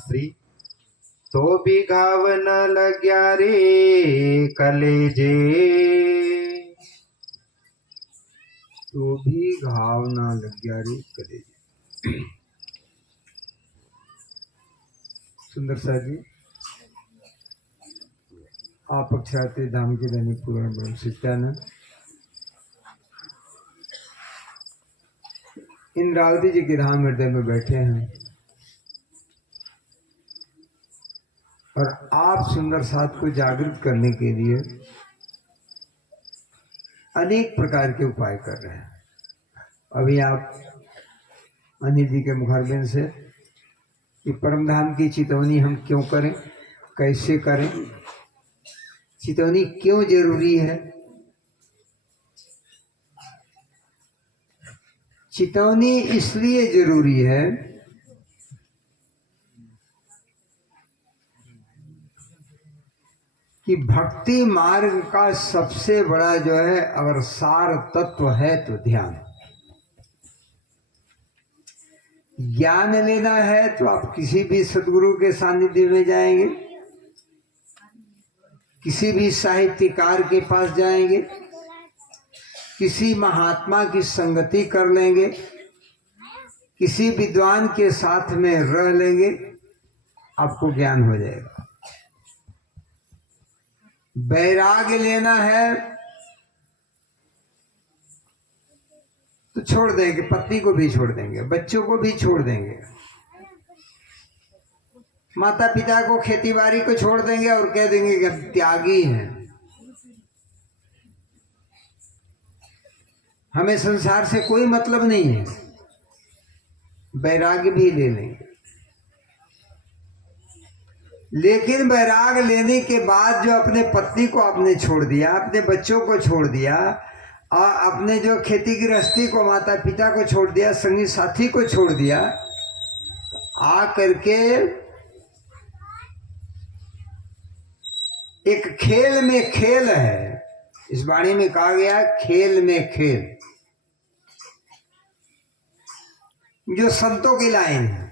श्री तो भी घाव न लग्या रे कलेजे, तो भी घाव ना लग्या रे कलेजे। सुंदर सा जी आप अक्षराते धाम के दैनिक पूर्ण ब्रह्म सत्यानंद इंद्रावती जी के धाम हृदय में बैठे हैं और आप सुंदर साथ को जागृत करने के लिए अनेक प्रकार के उपाय कर रहे हैं। अभी आप अनिल जी के मुखारबिन से कि परमधाम की चितौनी हम क्यों करें, कैसे करें, चितौनी क्यों जरूरी है। चितौनी इसलिए जरूरी है कि भक्ति मार्ग का सबसे बड़ा जो है अगर सार तत्व है तो ध्यान। ज्ञान लेना है तो आप किसी भी सदगुरु के सानिध्य में जाएंगे, किसी भी साहित्यकार के पास जाएंगे, किसी महात्मा की संगति कर लेंगे, किसी विद्वान के साथ में रह लेंगे, आपको ज्ञान हो जाएगा। वैराग्य लेना है तो छोड़ देंगे, पत्नी को भी छोड़ देंगे, बच्चों को भी छोड़ देंगे, माता पिता को, खेती बाड़ी को छोड़ देंगे और कह देंगे कि हम त्यागी हैं, हमें संसार से कोई मतलब नहीं है। वैराग्य भी ले लेंगे, लेकिन वैराग्य लेने के बाद जो अपने पत्नी को आपने छोड़ दिया, अपने बच्चों को छोड़ दिया और अपने जो खेती गृहस्थी को, माता पिता को छोड़ दिया, संगी साथी को छोड़ दिया, आ करके एक खेल में खेल है। इस वाणी में कहा गया खेल में खेल, जो संतों की लाइन है।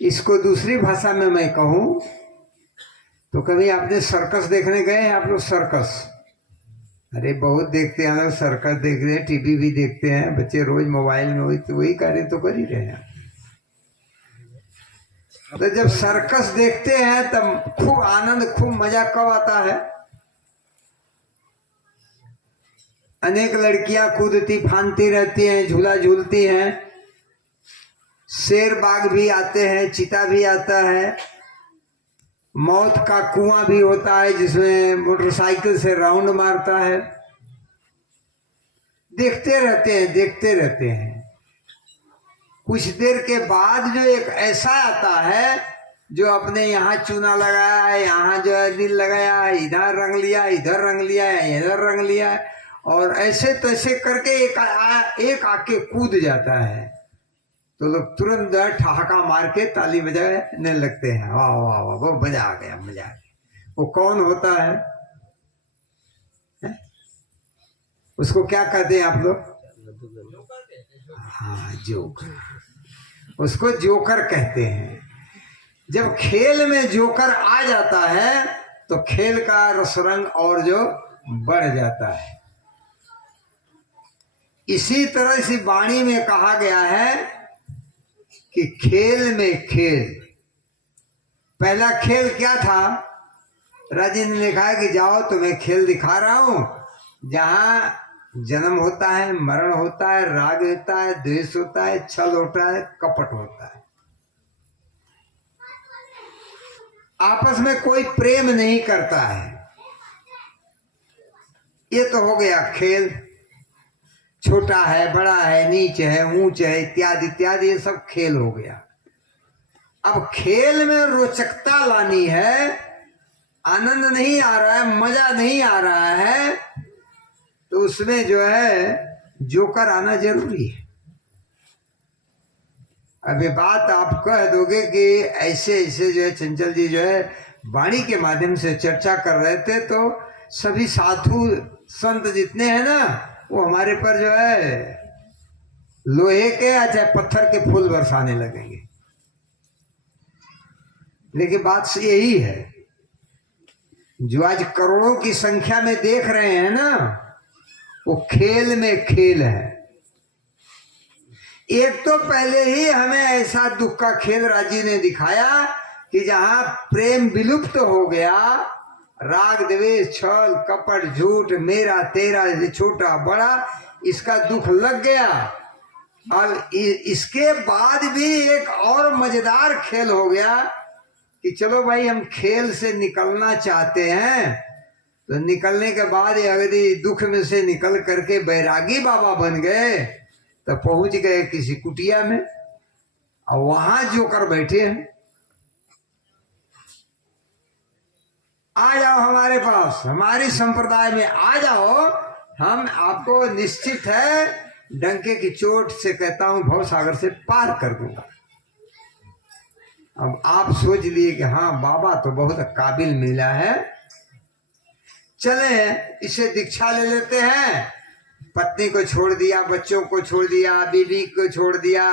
इसको दूसरी भाषा में मैं कहूं तो कभी आपने सर्कस देखने गए हैं आप लोग? सर्कस, अरे बहुत देखते हैं लोग, सर्कस देख रहे हैं, टीवी भी देखते हैं, बच्चे रोज मोबाइल में वही कार्य तो कर ही रहे हैं। तो जब सर्कस देखते हैं तब खूब आनंद, खूब मजा कब आता है? अनेक लड़कियां कूदती फांदती रहती हैं, झूला झूलती हैं, शेर बाघ भी आते हैं, चीता भी आता है, मौत का कुआं भी होता है जिसमें मोटरसाइकिल से राउंड मारता है। देखते रहते हैं, देखते रहते हैं। कुछ देर के बाद जो एक ऐसा आता है जो अपने यहाँ चूना लगाया है, यहाँ जो है दिल लगाया है, इधर रंग लिया, इधर रंग लिया है, इधर रंग लिया है, और ऐसे तैसे करके एक आके कूद जाता है। तो लोग तुरंत ठहाका मार के ताली बजाने लगते हैं, वाह वाह वाह, वो मजा आ गया, मजा आ गया। वो कौन होता है? उसको क्या कहते हैं आप लोग? हाँ, जोकर। उसको जोकर कहते हैं। जब खेल में जोकर आ जाता है तो खेल का रसरंग और जो बढ़ जाता है। इसी तरह इसी वाणी में कहा गया है कि खेल में खेल। पहला खेल क्या था? राजे ने लिखा है कि जाओ तुम्हें खेल दिखा रहा हूं, जहां जन्म होता है, मरण होता है, राग होता है, द्वेष होता है, छल होता है, कपट होता है, आपस में कोई प्रेम नहीं करता है। ये तो हो गया खेल। छोटा है, बड़ा है, नीच है, ऊंच है, इत्यादि इत्यादि, ये सब खेल हो गया। अब खेल में रोचकता लानी है, आनंद नहीं आ रहा है, मजा नहीं आ रहा है, तो उसमें जो है जोकर आना जरूरी है। अब ये बात आप कह दोगे कि ऐसे ऐसे जो है चंचल जी जो है वाणी के माध्यम से चर्चा कर रहे थे, तो सभी साधु संत जितने हैं ना, वो हमारे पर जो है लोहे के या चाहे पत्थर के फूल बरसाने लगेंगे। लेकिन बात यही है, जो आज करोड़ों की संख्या में देख रहे हैं ना, वो खेल में खेल है। एक तो पहले ही हमें ऐसा दुख का खेल राजी ने दिखाया कि जहां प्रेम विलुप्त हो गया, राग द्वेष छल कपट झूठ मेरा तेरा छोटा बड़ा, इसका दुख लग गया। अब इसके बाद भी एक और मजेदार खेल हो गया कि चलो भाई हम खेल से निकलना चाहते हैं, तो निकलने के बाद यदि दुख में से निकल करके बैरागी बाबा बन गए तो पहुंच गए किसी कुटिया में, और वहां जोकर बैठे हैं, आ जाओ हमारे पास, हमारी संप्रदाय में आ जाओ, हम आपको निश्चित है डंके की चोट से कहता हूं भवसागर से पार कर दूंगा। अब आप सोच लिए कि हाँ बाबा तो बहुत काबिल मिला है, चले इसे दीक्षा ले लेते हैं। पत्नी को छोड़ दिया, बच्चों को छोड़ दिया, बीवी को छोड़ दिया,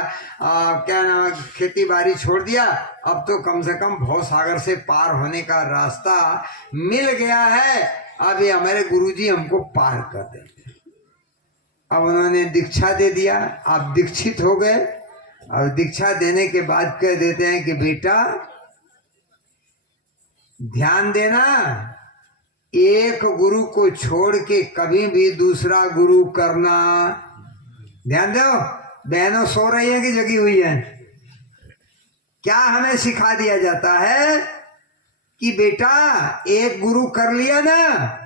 क्या नाम, खेती बाड़ी छोड़ दिया, अब तो कम से कम भवसागर से पार होने का रास्ता मिल गया है, अब ये हमारे गुरुजी हमको पार कर देंगे। अब उन्होंने दीक्षा दे दिया, आप दीक्षित हो गए, और दीक्षा देने के बाद कह देते हैं कि बेटा ध्यान देना, एक गुरु को छोड़ के कभी भी दूसरा गुरु करना। ध्यान दो, बहनों सो रही है कि जगी हुई है? क्या हमें सिखा दिया जाता है कि बेटा एक गुरु कर लिया ना,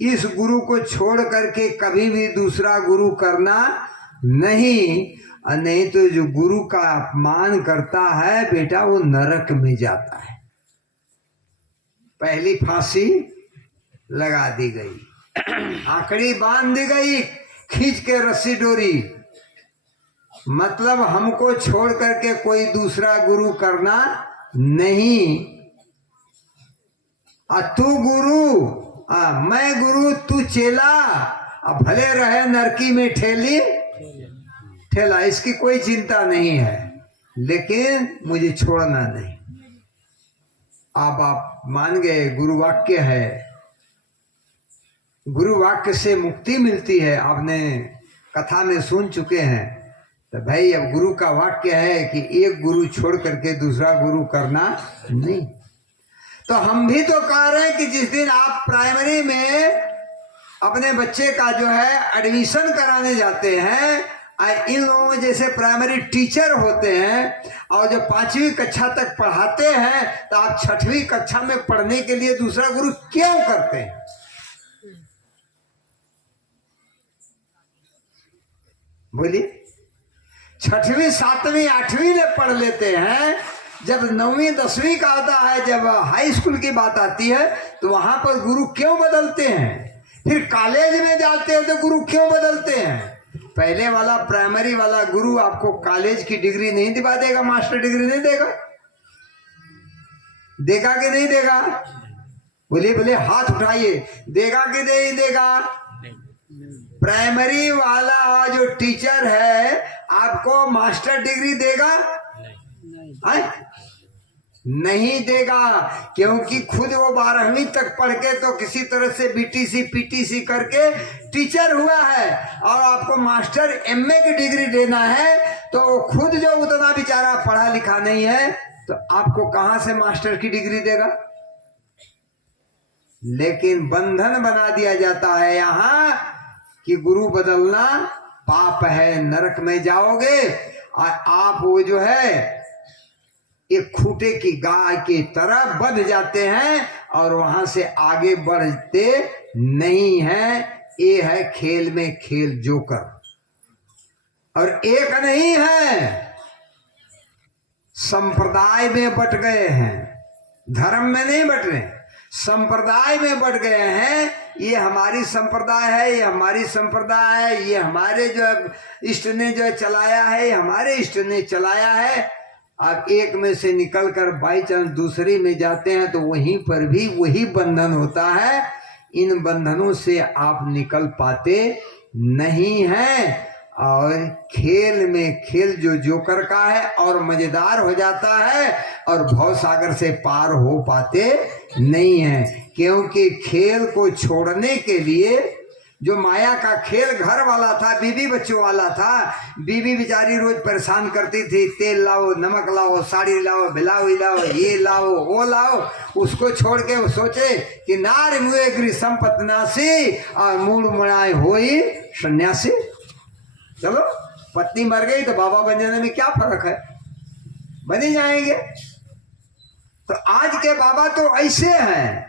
इस गुरु को छोड़ करके कभी भी दूसरा गुरु करना नहीं, और नहीं तो जो गुरु का अपमान करता है बेटा वो नरक में जाता है। पहली फांसी लगा दी गई, आंकड़ी बांध दी गई, खींच के रस्सी डोरी, मतलब हमको छोड़ करके कोई दूसरा गुरु करना नहीं। तू गुरु, मैं गुरु, तू चेला, अब भले रहे नरकी में ठेली ठेला, इसकी कोई चिंता नहीं है, लेकिन मुझे छोड़ना नहीं। अब आप मान गए गुरु वाक्य है, गुरु वाक्य से मुक्ति मिलती है, आपने कथा में सुन चुके हैं। तो भाई अब गुरु का वाक्य है कि एक गुरु छोड़ करके दूसरा गुरु करना नहीं। तो हम भी तो कह रहे हैं कि जिस दिन आप प्राइमरी में अपने बच्चे का जो है एडमिशन कराने जाते हैं, इन लोगों में जैसे प्राइमरी टीचर होते हैं और जो 5वीं कक्षा तक पढ़ाते हैं, तो आप 6वीं कक्षा में पढ़ने के लिए दूसरा गुरु क्यों करते हैं? बोलिए, 6वीं 7वीं 8वीं में पढ़ लेते हैं, जब 9वीं 10वीं का आता है, जब हाई स्कूल की बात आती है, तो वहां पर गुरु क्यों बदलते हैं? फिर कॉलेज में जाते हैं तो गुरु क्यों बदलते हैं? पहले वाला प्राइमरी वाला गुरु आपको कॉलेज की डिग्री नहीं दिवा देगा, मास्टर डिग्री नहीं देगा, देगा कि नहीं देगा? बोलिए बोले, हाथ उठाइए, देगा कि नहीं देगा? प्राइमरी वाला जो टीचर है आपको मास्टर डिग्री देगा? नहीं देगा, क्योंकि खुद वो 12वीं तक पढ़ के तो किसी तरह से बीटीसी पीटीसी करके टीचर हुआ है, और आपको मास्टर एमए की डिग्री देना है, तो खुद जो उतना बेचारा पढ़ा लिखा नहीं है, तो आपको कहां से मास्टर की डिग्री देगा? लेकिन बंधन बना दिया जाता है यहां कि गुरु बदलना पाप है, नरक में जाओगे। और आप वो जो है एक खूंटे की गाय की तरह बंध जाते हैं और वहां से आगे बढ़ते नहीं हैं। ये है खेल में खेल जोकर। और एक नहीं है, संप्रदाय में बट गए हैं, धर्म में नहीं बट रहे, संप्रदाय में बट गए हैं। ये हमारी संप्रदाय है, ये हमारी संप्रदाय है, ये हमारे जो इष्ट ने जो चलाया है, ये हमारे इष्ट ने चलाया है। आप एक में से निकलकर बाई चांस दूसरे में जाते हैं तो वहीं पर भी वही बंधन होता है। इन बंधनों से आप निकल पाते नहीं हैं। और खेल में खेल जो जोकर का है और मजेदार हो जाता है और भव सागर से पार हो पाते नहीं है। क्योंकि खेल को छोड़ने के लिए जो माया का खेल घर वाला था, बीवी बच्चों वाला था, बीवी बेचारी रोज परेशान करती थी, तेल लाओ, नमक लाओ, साड़ी लाओ, बिलावी लाओ, ये लाओ, वो लाओ, उसको छोड़ के वो सोचे कि नार मुए गृह संपत्नासी और मूड मुड़ाए होई सन्यासी। चलो पत्नी मर गई तो बाबा बन जाने में क्या फर्क है, बन ही जाएंगे। तो आज के बाबा तो ऐसे हैं,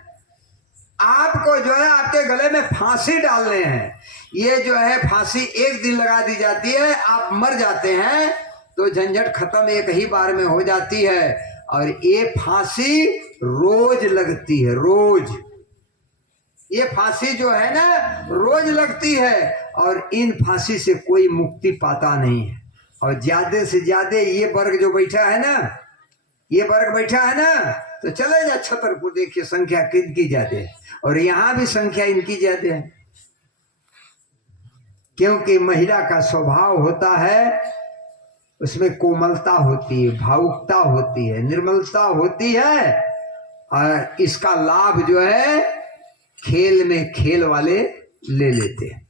आपको जो है आपके गले में फांसी डालने हैं। ये जो है फांसी एक दिन लगा दी जाती है, आप मर जाते हैं तो झंझट खत्म एक ही बार में हो जाती है। और ये फांसी रोज लगती है, रोज ये फांसी जो है ना रोज लगती है। और इन फांसी से कोई मुक्ति पाता नहीं है। और ज्यादा से ज्यादा ये वर्ग जो बैठा है ना, ये वर्ग बैठा है ना, तो चले जा छतरपुर देखिए संख्या किनकी ज्यादा है, और यहां भी संख्या इनकी ज्यादा है। क्योंकि महिला का स्वभाव होता है, उसमें कोमलता होती है, भावुकता होती है, निर्मलता होती है। और इसका लाभ जो है खेल में खेल वाले ले लेते हैं।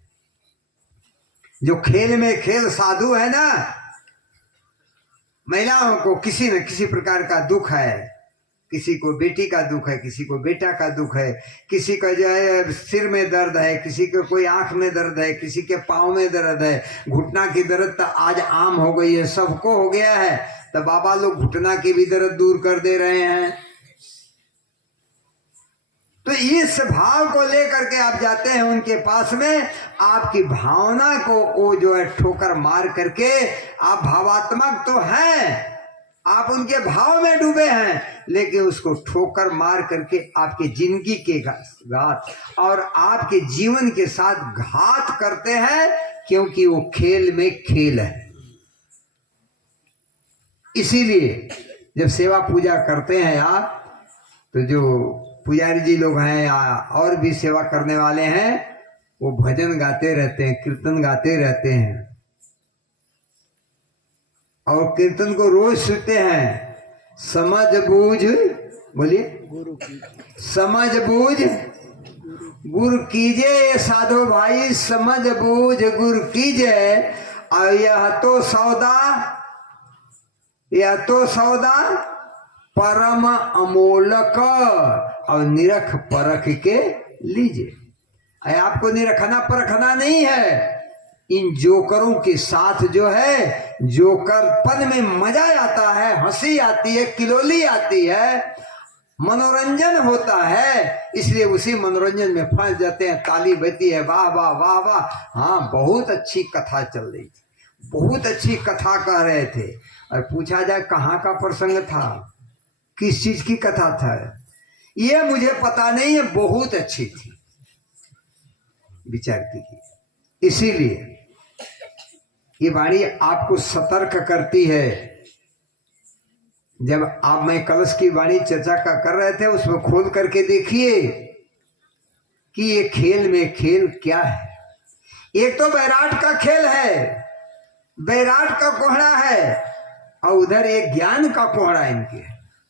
जो खेल में खेल साधु है ना, महिलाओं को किसी न किसी प्रकार का दुख है, किसी को बेटी का दुख है, किसी को बेटा का दुख है, किसी का जो है सिर में दर्द है, किसी को कोई आंख में दर्द है, किसी के पाँव में दर्द है। घुटना की दर्द तो आज आम हो गई है, सबको हो गया है। तो बाबा लोग घुटना की भी दर्द दूर कर दे रहे हैं। तो इस भाव को लेकर के आप जाते हैं उनके पास में, आपकी भावना को वो जो है ठोकर मार करके, आप भावात्मक तो हैं, आप उनके भाव में डूबे हैं, लेकिन उसको ठोकर मार करके आपके जिंदगी के घात और आपके जीवन के साथ घात करते हैं। क्योंकि वो खेल में खेल है। इसीलिए जब सेवा पूजा करते हैं आप, तो जो पुजारी जी लोग हैं या और भी सेवा करने वाले हैं, वो भजन गाते रहते हैं, कीर्तन गाते रहते हैं, और कीर्तन को रोज सुनते हैं। समझ बूझ, बोलिए, समझ बूझ गुरु कीजे साधो भाई, समझ बूझ गुरु कीजे। और यह तो सौदा परम अमोलक और निरख परख के लीजिए। आपको निरखना परखना नहीं है। इन जोकरों के साथ जो है, जोकरपन में मजा आता है, हंसी आती है, किलोली आती है, मनोरंजन होता है। इसलिए उसी मनोरंजन में फंस जाते हैं। ताली बजती है, वाह वाह वाह वाह, हाँ बहुत अच्छी कथा चल रही थी, बहुत अच्छी कथा कह रहे थे। और पूछा जाए कहाँ का प्रसंग था, किस चीज की कथा था, ये मुझे पता नहीं है, बहुत अच्छी थी, विचार कीजिए। इसीलिए ये वाणी आपको सतर्क करती है। जब आप मैं कलश की वाणी चर्चा का कर रहे थे, उसमें खोल करके देखिए कि ये खेल में खेल क्या है। एक तो बैराट का खेल है, बैराट का कोहड़ा है, और उधर एक ज्ञान का कोहड़ा। इनके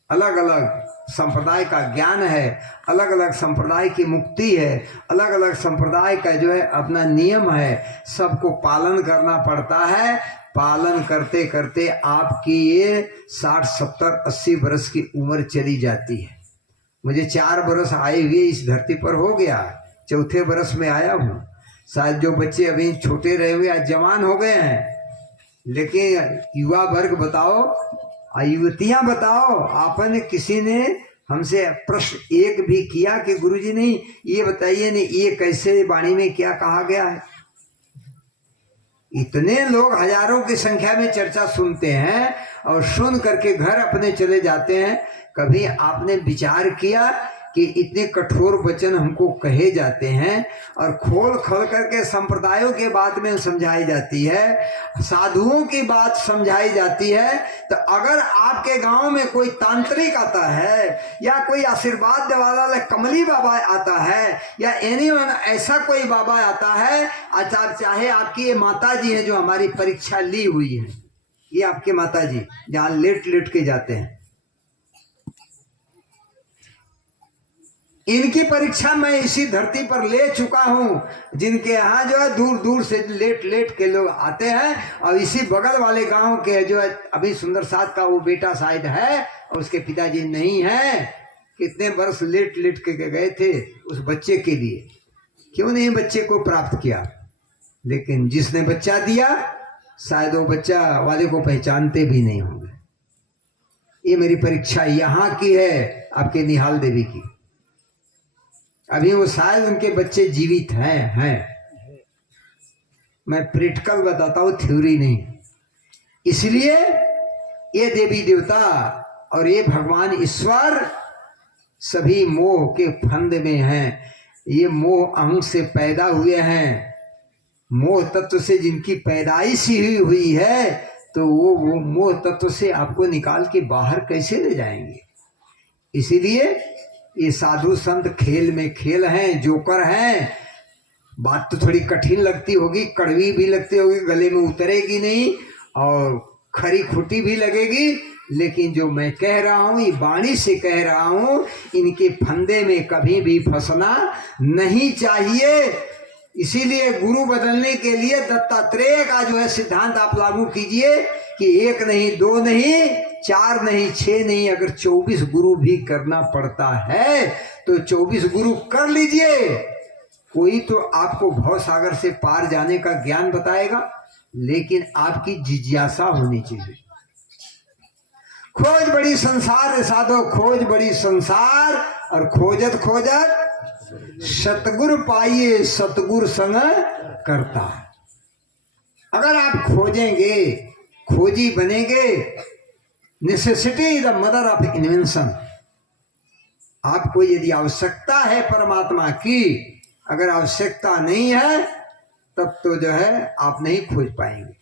अलग अलग संप्रदाय का ज्ञान है, अलग अलग संप्रदाय की मुक्ति है, अलग अलग संप्रदाय का जो है अपना नियम है, सबको पालन करना पड़ता है। पालन करते करते आपकी ये 60, 70, 80 बरस की उम्र चली जाती है। मुझे 4 बरस आए हुए इस धरती पर हो गया, 4थे बरस में आया हूँ। शायद जो बच्चे अभी छोटे रहे हुए आज जवान हो गए हैं, लेकिन युवा वर्ग बताओ, युवतियां बताओ, आपने किसी ने हमसे प्रश्न एक भी किया कि गुरुजी नहीं ये बताइए नहीं ये कैसे वाणी में क्या कहा गया है? इतने लोग हजारों की संख्या में चर्चा सुनते हैं और सुन करके घर अपने चले जाते हैं। कभी आपने विचार किया कि इतने कठोर वचन हमको कहे जाते हैं और खोल खोल करके संप्रदायों के बात में समझाई जाती है, साधुओं की बात समझाई जाती है। तो अगर आपके गांव में कोई तांत्रिक आता है या कोई आशीर्वाद वाला कमली बाबा आता है या एनीवन ऐसा कोई बाबा आता है, अच्छा चाहे आपकी ये माता जी है जो हमारी परीक्षा ली हुई है, ये आपके माता जी जहाँ लेट लेट के जाते हैं, इनकी परीक्षा मैं इसी धरती पर ले चुका हूं। जिनके यहाँ जो है दूर दूर से लेट लेट के लोग आते हैं और इसी बगल वाले गांव के जो है अभी सुंदर साथ का वो बेटा शायद है और उसके पिताजी नहीं है, कितने वर्ष लेट लेट के गए थे उस बच्चे के लिए, क्यों नहीं बच्चे को प्राप्त किया। लेकिन जिसने बच्चा दिया शायद वो बच्चा वाले को पहचानते भी नहीं होंगे। ये मेरी परीक्षा यहाँ की है, आपके निहाल देवी की। अभी वो शायद उनके बच्चे जीवित हैं। मैं प्रैक्टिकल बताता हूँ, थ्योरी नहीं। इसलिए ये देवी देवता और ये भगवान ईश्वर सभी मोह के फंद में हैं। ये मोह अहं से पैदा हुए हैं। मोह तत्व से जिनकी पैदाइश ही हुई है तो वो मोह तत्व से आपको निकाल के बाहर कैसे ले जाएंगे। इसीलिए ये साधु संत खेल में खेल हैं, जोकर हैं। बात तो थोड़ी कठिन लगती होगी, कड़वी भी लगती होगी, गले में उतरेगी नहीं और खरी खुटी भी लगेगी, लेकिन जो मैं कह रहा हूं ये वाणी से कह रहा हूं, इनके फंदे में कभी भी फंसना नहीं चाहिए। इसीलिए गुरु बदलने के लिए दत्तात्रेय का जो है सिद्धांत आप लागू कीजिए कि 1 नहीं 2 नहीं 4 नहीं 6 नहीं, अगर 24 गुरु भी करना पड़ता है तो 24 गुरु कर लीजिए। कोई तो आपको भव सागर से पार जाने का ज्ञान बताएगा, लेकिन आपकी जिज्ञासा होनी चाहिए। खोज बड़ी संसार रे साधो, खोज बड़ी संसार, और खोजत खोजत सतगुरु पाइए, सतगुरु संग करता है। अगर आप खोजेंगे, खोजी बनेंगे, necessity is the mother of invention. आपको यदि आवश्यकता है परमात्मा की, अगर आवश्यकता नहीं है तब तो जो है आप नहीं खोज पाएंगे।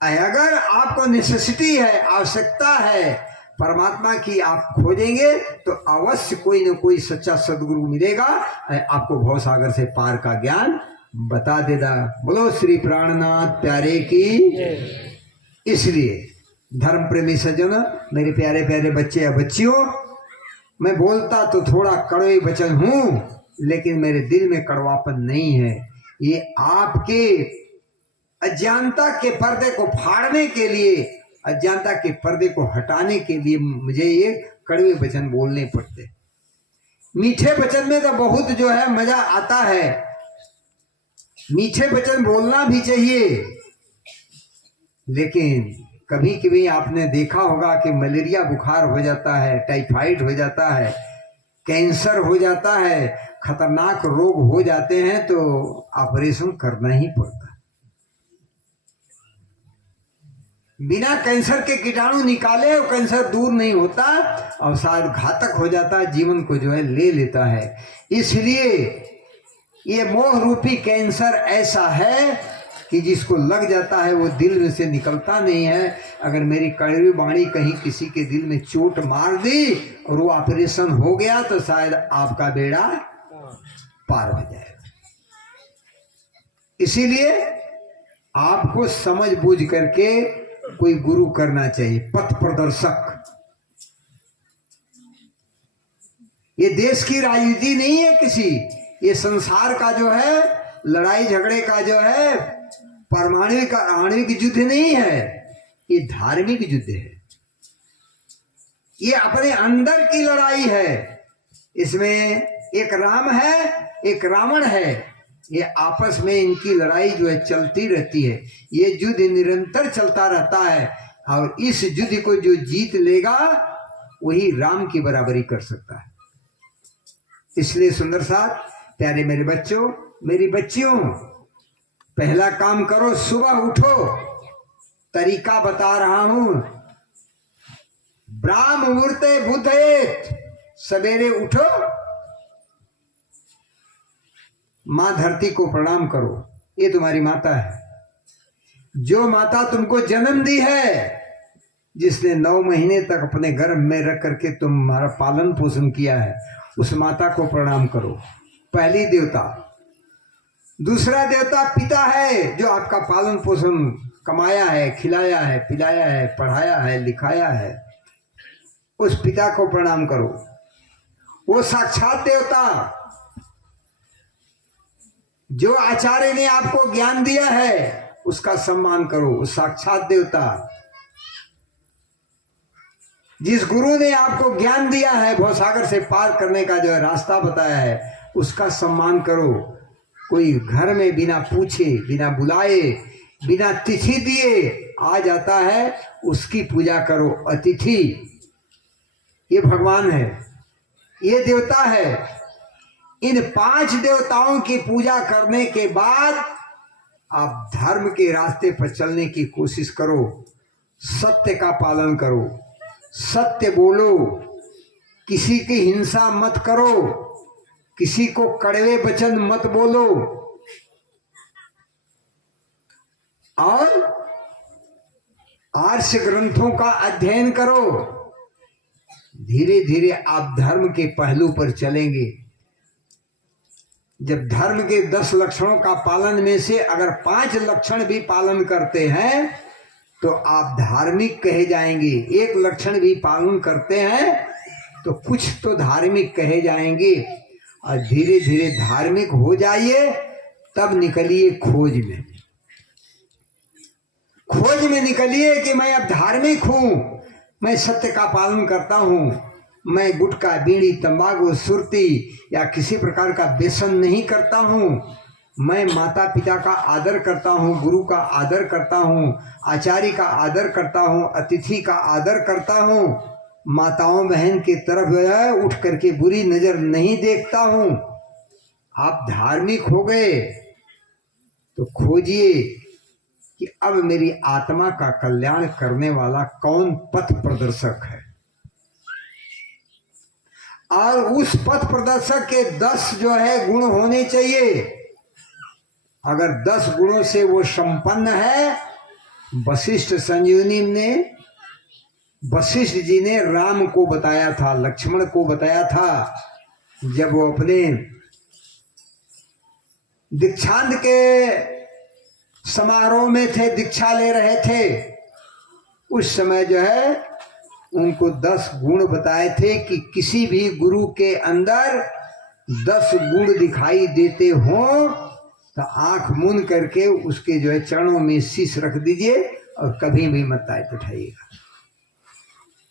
अगर आपको नेसेसिटी है, आवश्यकता है परमात्मा की, आप खोजेंगे तो अवश्य कोई न कोई सच्चा सदगुरु मिलेगा, आपको भव सागर से पार का ज्ञान बता देगा। बोलो श्री प्राणनाथ प्यारे की। इसलिए धर्म प्रेमी सज्जन, मेरे प्यारे प्यारे बच्चे या बच्चियों, मैं बोलता तो थोड़ा कड़वे वचन हूं, लेकिन मेरे दिल में कड़वापन नहीं है। ये आपके अज्ञानता के पर्दे को फाड़ने के लिए, अज्ञानता के पर्दे को हटाने के लिए मुझे ये कड़वे वचन बोलने पड़ते। मीठे वचन में तो बहुत जो है मजा आता है, मीठे वचन बोलना भी चाहिए, लेकिन कभी कभी आपने देखा होगा कि मलेरिया बुखार हो जाता है, टाइफाइड हो जाता है, कैंसर हो जाता है, खतरनाक रोग हो जाते हैं तो ऑपरेशन करना ही पड़ता है। बिना कैंसर के कीटाणु निकाले और कैंसर दूर नहीं होता और शायद घातक हो जाता है, जीवन को जो है ले लेता है। इसलिए ये मोह रूपी कैंसर ऐसा है कि जिसको लग जाता है वो दिल में से निकलता नहीं है। अगर मेरी कड़वी वाणी कहीं किसी के दिल में चोट मार दी और वो ऑपरेशन हो गया तो शायद आपका बेड़ा पार हो जाएगा। इसीलिए आपको समझ बूझ करके कोई गुरु करना चाहिए, पथ प्रदर्शक। ये देश की राजनीति नहीं है किसी, ये संसार का जो है लड़ाई झगड़े का जो है पारमाणविक आणविक युद्ध नहीं है, ये धार्मिक युद्ध है। ये अपने अंदर की लड़ाई है। इसमें एक राम है, एक रावण है। ये आपस में इनकी लड़ाई जो है चलती रहती है। ये युद्ध निरंतर चलता रहता है और इस युद्ध को जो जीत लेगा वही राम की बराबरी कर सकता है। इसलिए सुंदर साथ प्यारे मेरे बच्चों, मेरी बच्चियों, पहला काम करो, सुबह उठो। तरीका बता रहा हूं। ब्राह्म मुहूर्ते बुधेत, सवेरे उठो माँ धरती को प्रणाम करो, ये तुम्हारी माता है। जो माता तुमको जन्म दी है, जिसने 9 महीने तक अपने गर्भ में रख करके तुम्हारा पालन पोषण किया है, उस माता को प्रणाम करो, पहली देवता। दूसरा देवता पिता है, जो आपका पालन पोषण कमाया है, खिलाया है, पिलाया है, पढ़ाया है, लिखाया है, उस पिता को प्रणाम करो, वो साक्षात देवता। जो आचार्य ने आपको ज्ञान दिया है, उसका सम्मान करो, उस साक्षात देवता। जिस गुरु ने आपको ज्ञान दिया है, भवसागर से पार करने का जो है रास्ता बताया है, उसका सम्मान करो। कोई घर में बिना पूछे, बिना बुलाए, बिना तिथि दिए आ जाता है, उसकी पूजा करो। अतिथि ये भगवान है, ये देवता है। इन 5 देवताओं की पूजा करने के बाद आप धर्म के रास्ते पर चलने की कोशिश करो। सत्य का पालन करो, सत्य बोलो, किसी की हिंसा मत करो, किसी को कड़वे वचन मत बोलो, और आर्ष ग्रंथों का अध्ययन करो। धीरे धीरे आप धर्म के पहलू पर चलेंगे। जब धर्म के 10 लक्षणों का पालन में से अगर 5 लक्षण भी पालन करते हैं, तो आप धार्मिक कहे जाएंगे। 1 लक्षण भी पालन करते हैं तो कुछ तो धार्मिक कहे जाएंगे। और धीरे धीरे धार्मिक हो जाइए, तब निकलिए खोज में। खोज में निकलिए कि मैं अब धार्मिक हूं, मैं सत्य का पालन करता हूं, मैं गुटखा, बीड़ी, तंबाकू, सुरती या किसी प्रकार का व्यसन नहीं करता हूं, मैं माता पिता का आदर करता हूं, गुरु का आदर करता हूं, आचार्य का आदर करता हूं, अतिथि का आदर करता हूं, माताओं बहन की तरफ उठ करके बुरी नजर नहीं देखता हूं। आप धार्मिक हो गए तो खोजिए कि अब मेरी आत्मा का कल्याण करने वाला कौन पथ प्रदर्शक है, और उस पथ प्रदर्शक के 10 जो है गुण होने चाहिए। अगर 10 गुणों से वो संपन्न है, वशिष्ठ संजीवनी ने, वशिष्ठ जी ने राम को बताया था, लक्ष्मण को बताया था, जब वो अपने दीक्षांत के समारोह में थे, दीक्षा ले रहे थे, उस समय जो है उनको 10 गुण बताए थे कि किसी भी गुरु के अंदर 10 गुण दिखाई देते हों तो आंख मूंद करके उसके जो है चरणों में शीश रख दीजिए और कभी भी मत उठाइएगा।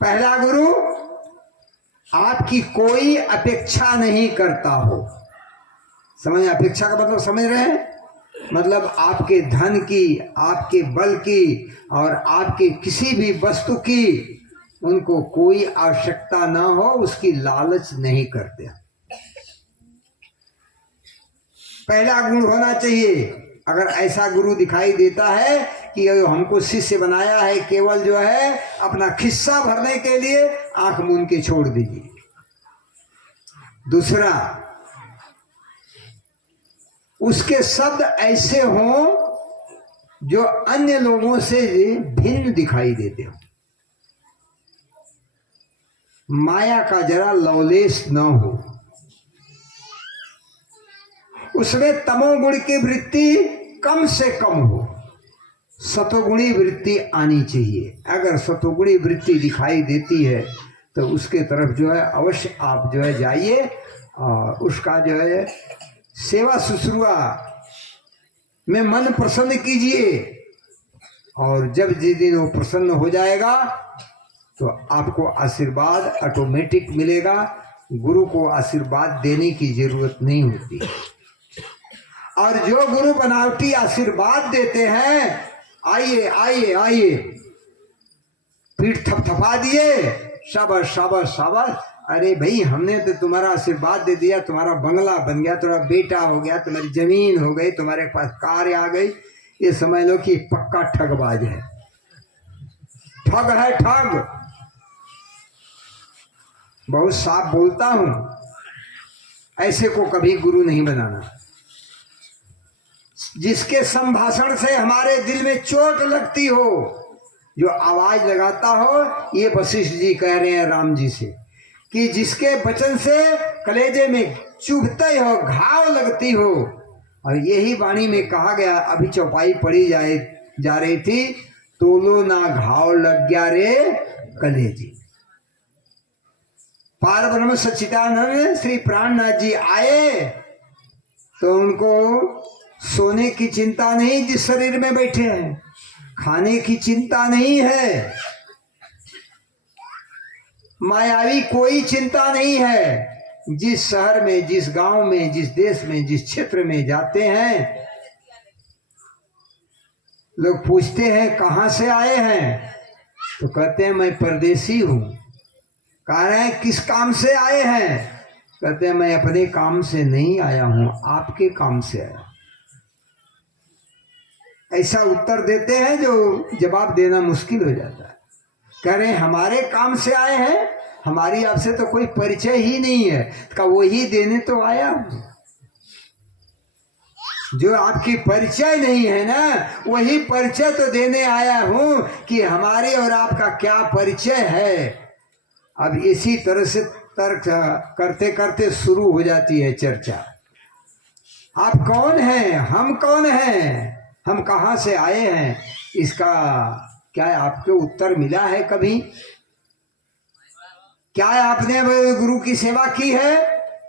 पहला गुरु आपकी कोई अपेक्षा नहीं करता हो। समझ, अपेक्षा का मतलब समझ रहे हैं? मतलब आपके धन की, आपके बल की और आपके किसी भी वस्तु की उनको कोई आवश्यकता ना हो, उसकी लालच नहीं करते। पहला गुण होना चाहिए। अगर ऐसा गुरु दिखाई देता है कि हमको शिष्य बनाया है केवल जो है अपना खिस्सा भरने के लिए, आंख मूंद के छोड़ दीजिए। दूसरा, उसके शब्द ऐसे हों जो अन्य लोगों से भिन्न दिखाई देते हो। माया का जरा लवलेश न हो, उसमें तमोगुण की वृत्ति कम से कम हो, सतोगुणी वृत्ति आनी चाहिए। अगर सतोगुणी वृत्ति दिखाई देती है तो उसके तरफ जो है अवश्य आप जो है जाइए और उसका जो है सेवा शुश्रूषा में मन प्रसन्न कीजिए। और जब जिस दिन वो प्रसन्न हो जाएगा तो आपको आशीर्वाद ऑटोमेटिक मिलेगा। गुरु को आशीर्वाद देने की जरूरत नहीं होती। और जो गुरु बनावटी आशीर्वाद देते हैं, आइए आइए आइए, पीठ थपथपा दिए, शाबाश शाबाश शाबाश, अरे भाई हमने तो तुम्हारा आशीर्वाद दे दिया, तुम्हारा बंगला बन गया, तुम्हारा बेटा हो गया, तुम्हारी जमीन हो गई, तुम्हारे पास कार आ गई, ये समझ लो कि पक्का ठगबाज है, ठग है, ठग। बहुत साफ बोलता हूं, ऐसे को कभी गुरु नहीं बनाना। जिसके संभाषण से हमारे दिल में चोट लगती हो, जो आवाज लगाता हो, ये वशिष्ठ जी कह रहे हैं राम जी से कि जिसके वचन से कलेजे में चुभते हो, घाव लगती हो। और यही वाणी में कहा गया, अभी चौपाई पढ़ी जा रही थी, तोलो ना घाव लग गया रे कलेजे। पार ब्रह्म सच्चिदानंद श्री प्राणनाथ जी आए तो उनको सोने की चिंता नहीं जिस शरीर में बैठे हैं, खाने की चिंता नहीं है, मायावी कोई चिंता नहीं है। जिस शहर में, जिस गांव में, जिस देश में, जिस क्षेत्र में जाते हैं, लोग पूछते हैं कहां से आए हैं, तो कहते हैं मैं परदेसी हूं। कह रहे हैं किस काम से आए हैं, कहते हैं मैं अपने काम से नहीं आया हूं, आपके काम से आया। ऐसा उत्तर देते हैं जो जवाब देना मुश्किल हो जाता है। कह रहे हैं हमारे काम से आए हैं, हमारी आपसे तो कोई परिचय ही नहीं है, का वही देने तो आया हूं। जो आपकी परिचय नहीं है ना, वही परिचय तो देने आया हूं कि हमारे और आपका क्या परिचय है। अब इसी तरह से तर्क करते करते शुरू हो जाती है चर्चा। आप कौन हैं, हम कौन हैं, हम कहां से आए हैं, इसका क्या आपको उत्तर मिला है कभी? क्या आपने गुरु की सेवा की है,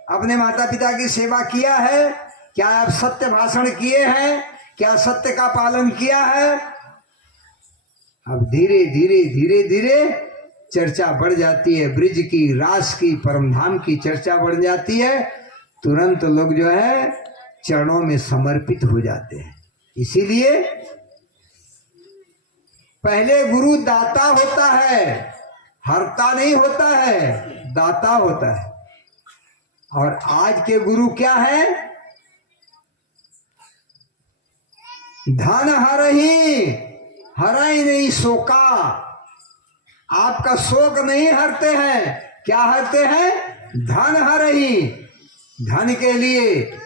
अपने माता पिता की सेवा किया है? क्या आप सत्य भाषण किए हैं? क्या सत्य का पालन किया है? अब धीरे धीरे धीरे धीरे चर्चा बढ़ जाती है, ब्रिज की, रास की, परमधाम की चर्चा बढ़ जाती है। तुरंत लोग जो है चरणों में समर्पित हो जाते हैं। इसीलिए पहले गुरु दाता होता है, हरता नहीं होता है, दाता होता है। और आज के गुरु क्या है? धन हरहि, हरहि नहीं शोका। आपका शोक नहीं हरते हैं, क्या हरते हैं? धन हरहि। धन के लिए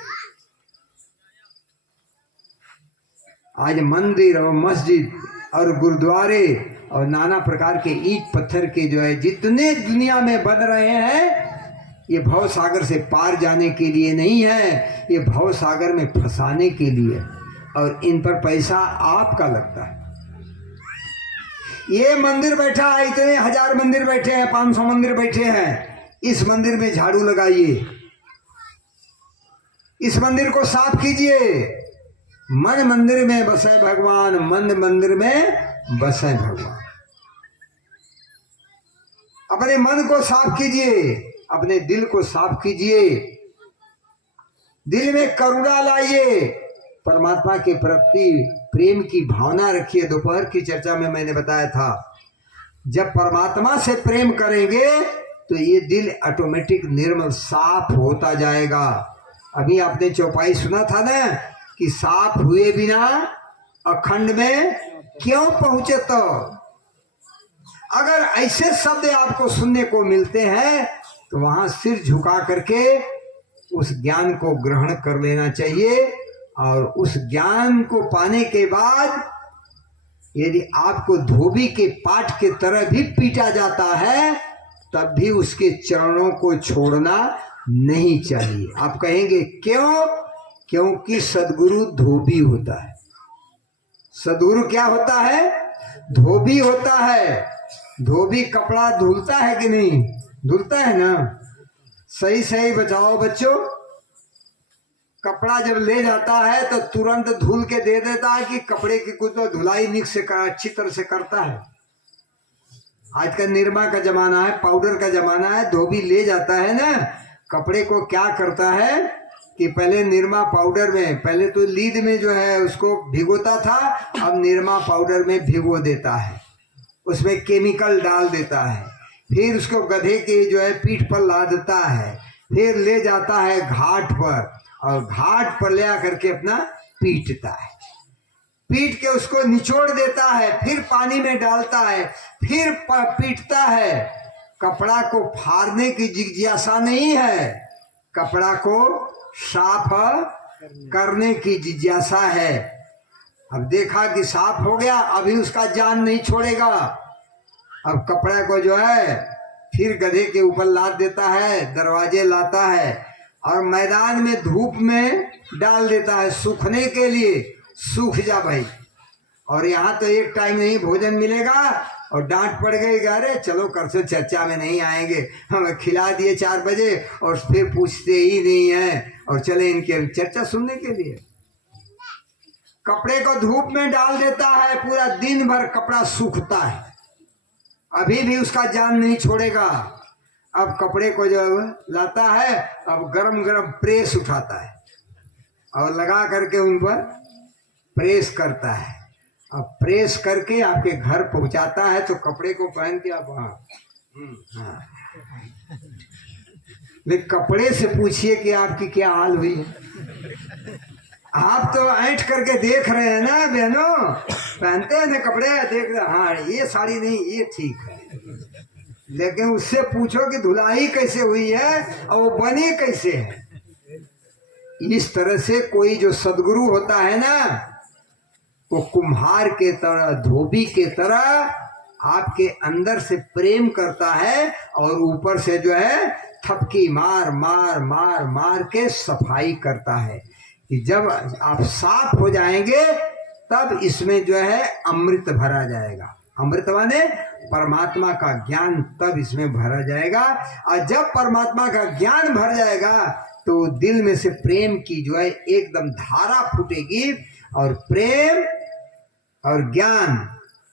आज मंदिर और मस्जिद और गुरुद्वारे और नाना प्रकार के ईंट पत्थर के जो है जितने दुनिया में बन रहे हैं, ये भव सागर से पार जाने के लिए नहीं है, ये भव सागर में फंसाने के लिए। और इन पर पैसा आपका लगता है। ये मंदिर बैठा है, इतने 1000 मंदिर बैठे हैं, 500 मंदिर बैठे हैं, इस मंदिर में झाड़ू लगाइए, इस मंदिर को साफ कीजिए। मन मंदिर में बसे भगवान, मन मंदिर में बसे भगवान। अपने मन को साफ कीजिए, अपने दिल को साफ कीजिए, दिल में करुणा लाइए, परमात्मा के प्रति प्रेम की भावना रखिए। दोपहर की चर्चा में मैंने बताया था, जब परमात्मा से प्रेम करेंगे तो ये दिल ऑटोमेटिक निर्मल साफ होता जाएगा। अभी आपने चौपाई सुना था ना कि साफ हुए बिना अखंड में क्यों पहुंचे। तो अगर ऐसे शब्द आपको सुनने को मिलते हैं तो वहां सिर झुका करके उस ज्ञान को ग्रहण कर लेना चाहिए। और उस ज्ञान को पाने के बाद यदि आपको धोबी के पाठ के तरह भी पीटा जाता है, तब भी उसके चरणों को छोड़ना नहीं चाहिए। आप कहेंगे क्यों? क्योंकि सदगुरु धोबी होता है। सदगुरु क्या होता है? धोबी होता है। धोबी कपड़ा धुलता है कि नहीं? धुलता है ना? सही सही बचाओ बच्चों। कपड़ा जब ले जाता है तो तुरंत धुल के दे देता है कि कपड़े की कुछ तो धुलाई निक से अच्छी तरह से करता है। आजकल निरमा का जमाना है, पाउडर का जमाना है। धोबी ले जाता है ना, कपड़े को क्या करता है कि पहले निरमा पाउडर में, पहले तो लीद में जो है उसको भिगोता था, अब निरमा पाउडर में भिगो देता है, उसमें केमिकल डाल देता है, फिर उसको गधे के जो है पीठ पर लादता है, फिर ले जाता है घाट पर और घाट पर ले आकर के अपना पीटता है। पीट के उसको निचोड़ देता है, फिर पानी में डालता है, फिर पीटता है। कपड़ा को फाड़ने की जिज्ञासा नहीं है, कपड़ा को साफ करने की जिज्ञासा है। अब देखा कि साफ हो गया, अभी उसका जान नहीं छोड़ेगा। अब कपड़े को जो है फिर गधे के ऊपर लाद देता है, दरवाजे लाता है और मैदान में धूप में डाल देता है सूखने के लिए। सूख जा भाई। और यहाँ तो एक टाइम नहीं भोजन मिलेगा और डांट पड़ गई, अरे चलो कल से चर्चा में नहीं आएंगे, हमें खिला दिए 4 बजे और फिर पूछते ही नहीं है और चले इनके चर्चा सुनने के लिए। कपड़े को धूप में डाल देता है, पूरा दिन भर कपड़ा सूखता है, अभी भी उसका जान नहीं छोड़ेगा। अब कपड़े को जब लाता है, अब गरम गरम प्रेस उठाता है और लगा करके उन पर प्रेस करता है। अब प्रेस करके आपके घर पहुंचाता है तो कपड़े को पहन के आप हाँ। लेकिन कपड़े से पूछिए कि आपकी क्या हाल हुई है। आप तो ऐंठ करके देख रहे हैं ना बहनों, पहनते हैं ना कपड़े, देख रहे हाँ ये साड़ी नहीं ये ठीक है, लेकिन उससे पूछो कि धुलाई कैसे हुई है और वो बनी कैसे है। इस तरह से कोई जो सदगुरु होता है ना, वो कुम्हार के तरह, धोबी के तरह आपके अंदर से प्रेम करता है और ऊपर से जो है थपकी मार मार मार मार के सफाई करता है कि जब आप साफ हो जाएंगे तब इसमें जो है अमृत भरा जाएगा। अमृत माने परमात्मा का ज्ञान, तब इसमें भरा जाएगा। और जब परमात्मा का ज्ञान भर जाएगा तो दिल में से प्रेम की जो है एकदम धारा फूटेगी और प्रेम और ज्ञान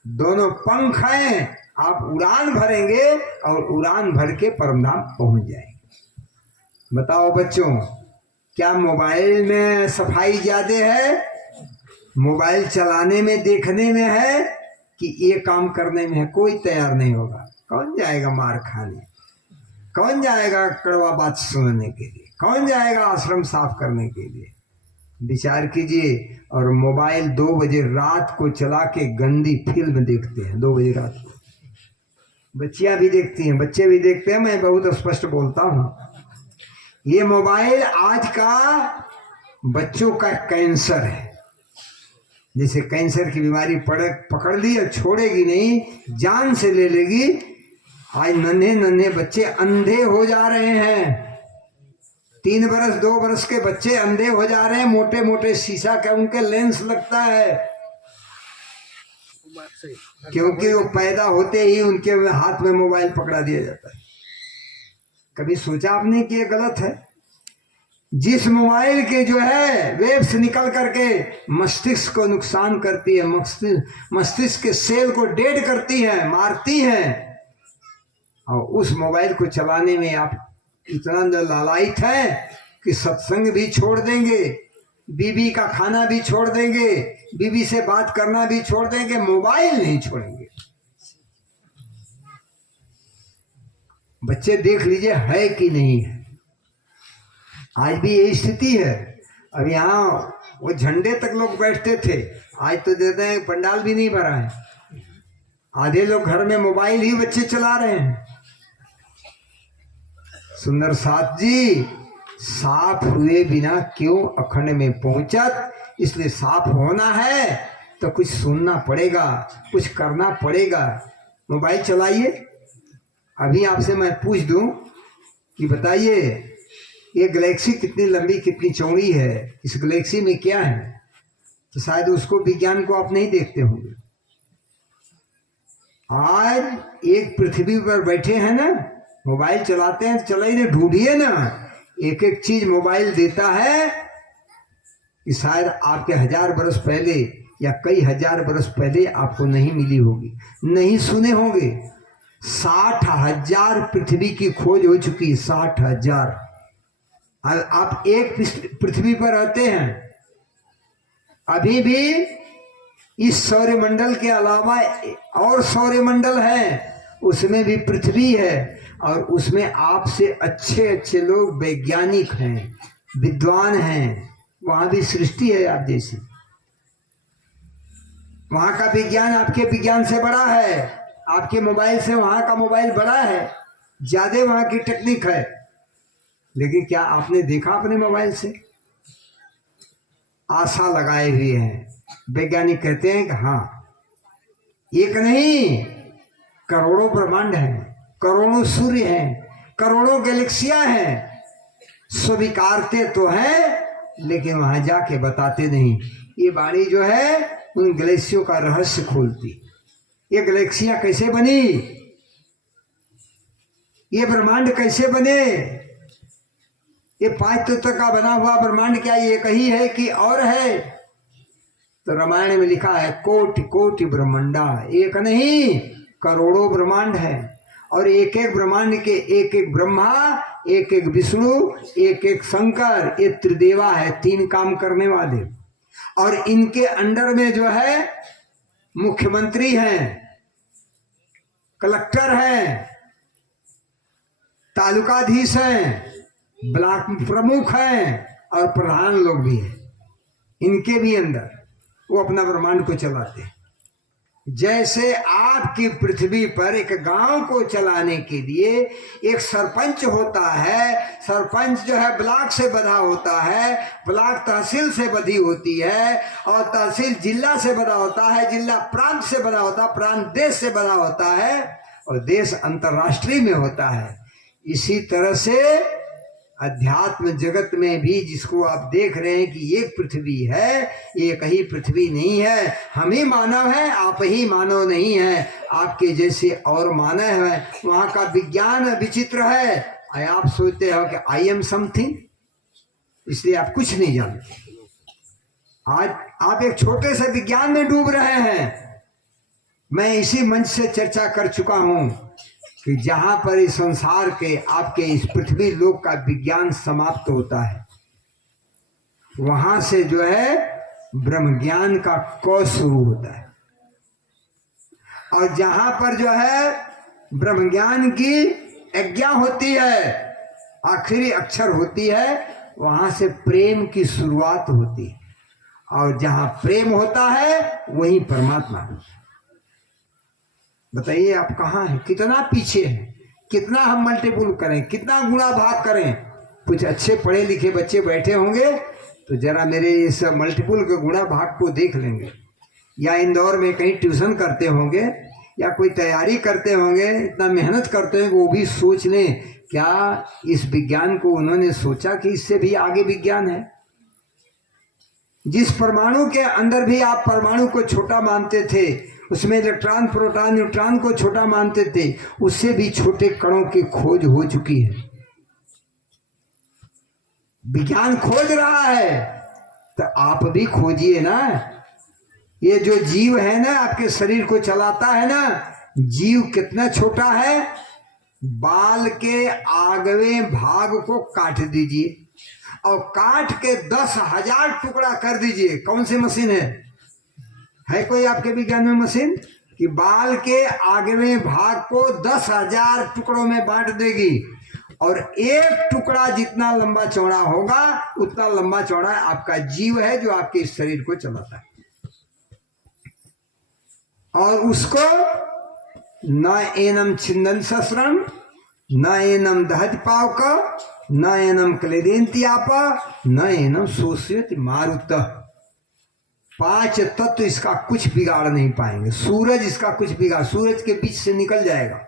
दोनों पंख हैं, आप उड़ान भरेंगे और उड़ान भर के परमधाम पहुंच जाएंगे। बताओ बच्चों, क्या मोबाइल में सफाई ज्यादा है, मोबाइल चलाने में देखने में है कि ये काम करने में है? कोई तैयार नहीं होगा। कौन जाएगा मार खाने, कौन जाएगा कड़वा बात सुनने के लिए, कौन जाएगा आश्रम साफ करने के लिए? विचार कीजिए। और मोबाइल 2 बजे रात को चला के गंदी फिल्म देखते हैं, 2 बजे रात को। बच्चियां भी देखती हैं, बच्चे भी देखते हैं, मैं बहुत स्पष्ट बोलता हूं। ये मोबाइल आज का बच्चों का कैंसर है। जैसे कैंसर की बीमारी पकड़ ली और छोड़ेगी नहीं, जान से ले लेगी। आज नन्हे नन्हे बच्चे अंधे हो जा रहे हैं। 3 बरस 2 बरस के बच्चे अंधे हो जा रहे हैं। मोटे मोटे शीशा का उनके लेंस लगता है, क्योंकि वो पैदा होते ही उनके हाथ में मोबाइल पकड़ा दिया जाता है। कभी सोचा आपने कि ये गलत है? जिस मोबाइल के जो है वेव्स निकल करके मस्तिष्क को नुकसान करती है, मस्तिष्क के सेल को डेड करती है, मारती है, और उस मोबाइल को चलाने में आप इतना लालायित है कि सत्संग भी छोड़ देंगे, बीबी का खाना भी छोड़ देंगे, बीबी से बात करना भी छोड़ देंगे, मोबाइल नहीं छोड़ेंगे। बच्चे देख लीजिए है कि नहीं है। आज भी यही स्थिति है। अब यहाँ वो झंडे तक लोग बैठते थे, आज तो देते हैं पंडाल भी नहीं भरा है। आधे लोग घर में मोबाइल ही बच्चे चला रहे हैं। सुंदर साथ जी, साफ हुए बिना क्यों अखंड में पहुंचत, इसलिए साफ होना है तो कुछ सुनना पड़ेगा, कुछ करना पड़ेगा। मोबाइल चलाइए। अभी आपसे मैं पूछ दूं कि बताइए ये गैलेक्सी कितनी लंबी कितनी चौड़ी है, इस गैलेक्सी में क्या है, तो शायद उसको विज्ञान को आप नहीं देखते होंगे। आज एक पृथ्वी पर बैठे हैं ना, मोबाइल चलाते हैं, चलाइए ढूंढिए ना, एक एक चीज मोबाइल देता है कि शायद आपके 1000 बरस पहले या कई हजार बरस पहले आपको नहीं मिली होगी, नहीं सुने होंगे। 60,000 पृथ्वी की खोज हो चुकी है, 60,000। आप एक पृथ्वी पर रहते हैं। अभी भी इस सौरमंडल के अलावा और सौरमंडल है, उसमें भी पृथ्वी है और उसमें आपसे अच्छे अच्छे लोग वैज्ञानिक हैं, विद्वान हैं। वहां भी सृष्टि है आप जैसी। वहां का विज्ञान आपके विज्ञान से बड़ा है, आपके मोबाइल से वहां का मोबाइल बड़ा है, ज्यादा वहां की टेक्निक है। लेकिन क्या आपने देखा अपने मोबाइल से? आशा लगाए हुए हैं। वैज्ञानिक कहते हैं कि हाँ, एक नहीं करोड़ों ब्रह्मांड हैं, करोड़ों सूर्य हैं, करोड़ों गैलेक्सियां हैं। स्वीकारते तो हैं लेकिन वहां जाके बताते नहीं। ये वाणी जो है उन गैलेक्सियों का रहस्य खोलती। ये गैलेक्सियां कैसे बनी, ये ब्रह्मांड कैसे बने, ये 5 तत्व का बना हुआ ब्रह्मांड क्या एक ही है कि और है? तो रामायण में लिखा है कोटि कोटि ब्रह्मांडा, एक नहीं करोड़ों ब्रह्मांड है। और एक एक ब्रह्मांड के एक एक ब्रह्मा, एक एक विष्णु, एक एक शंकर, ये त्रिदेवा है, 3 काम करने वाले। और इनके अंडर में जो है मुख्यमंत्री हैं, कलेक्टर हैं, तालुकाधीश हैं, ब्लॉक प्रमुख हैं और प्रधान लोग भी हैं। इनके भी अंदर वो अपना ब्रह्मांड को चलाते हैं। जैसे आपकी पृथ्वी पर एक गांव को चलाने के लिए एक सरपंच होता है, सरपंच जो है ब्लॉक से बधा होता है, ब्लॉक तहसील से बधी होती है, और तहसील जिला से बधा होता है, जिला प्रांत से बधा होता है, प्रांत देश से बधा होता है, और देश अंतर्राष्ट्रीय में होता है। इसी तरह से अध्यात्म जगत में भी जिसको आप देख रहे हैं कि एक पृथ्वी है, एक ही पृथ्वी नहीं है। हम ही मानव हैं, आप ही मानव नहीं हैं। आपके जैसे और मानव हैं। वहाँ का विज्ञान विचित्र है। आप सोचते हो कि आई एम समथिंग, इसलिए आप कुछ नहीं जानते। आज आप एक छोटे से विज्ञान में डूब रहे हैं। मैं इसी मंच से चर्चा कर चुका हूं कि जहां पर इस संसार के आपके इस पृथ्वी लोक का विज्ञान समाप्त होता है, वहां से जो है ब्रह्म ज्ञान का कोश शुरू होता है। और जहां पर जो है ब्रह्म ज्ञान की आज्ञा होती है, आखिरी अक्षर होती है, वहां से प्रेम की शुरुआत होती है। और जहां प्रेम होता है वहीं परमात्मा होता है। बताइए आप कहाँ हैं, कितना पीछे हैं, कितना हम मल्टीपुल करें, कितना गुणा भाग करें। कुछ अच्छे पढ़े लिखे बच्चे बैठे होंगे तो जरा मेरे इस मल्टीपुल के गुणा भाग को देख लेंगे, या इंदौर में कहीं ट्यूशन करते होंगे या कोई तैयारी करते होंगे, इतना मेहनत करते हैं, वो भी सोच लें क्या इस विज्ञान को उन्होंने सोचा कि इससे भी आगे विज्ञान है। जिस परमाणु के अंदर भी आप परमाणु को छोटा मानते थे, उसमें इलेक्ट्रॉन प्रोटॉन न्यूट्रॉन को छोटा मानते थे, उससे भी छोटे कणों की खोज हो चुकी है। विज्ञान खोज रहा है तो आप भी खोजिए ना। ये जो जीव है ना, आपके शरीर को चलाता है ना, जीव कितना छोटा है। बाल के आगवे भाग को काट दीजिए और काट के 10,000 टुकड़ा कर दीजिए। कौन सी मशीन है कोई आपके विज्ञान में मशीन कि बाल के आगवे भाग को 10,000 टुकड़ों में बांट देगी, और एक टुकड़ा जितना लंबा चौड़ा होगा उतना लंबा चौड़ा आपका जीव है जो आपके इस शरीर को चलाता है। और उसको न एनम छिंदन शस्त्रम, न एनम दहज पावक, न एनम क्लेदेंती आपा, न एनम सोशियत मारुत। 5 तत्व इसका कुछ बिगाड़ नहीं पाएंगे। सूरज इसका कुछ बिगाड़, सूरज के बीच से निकल जाएगा।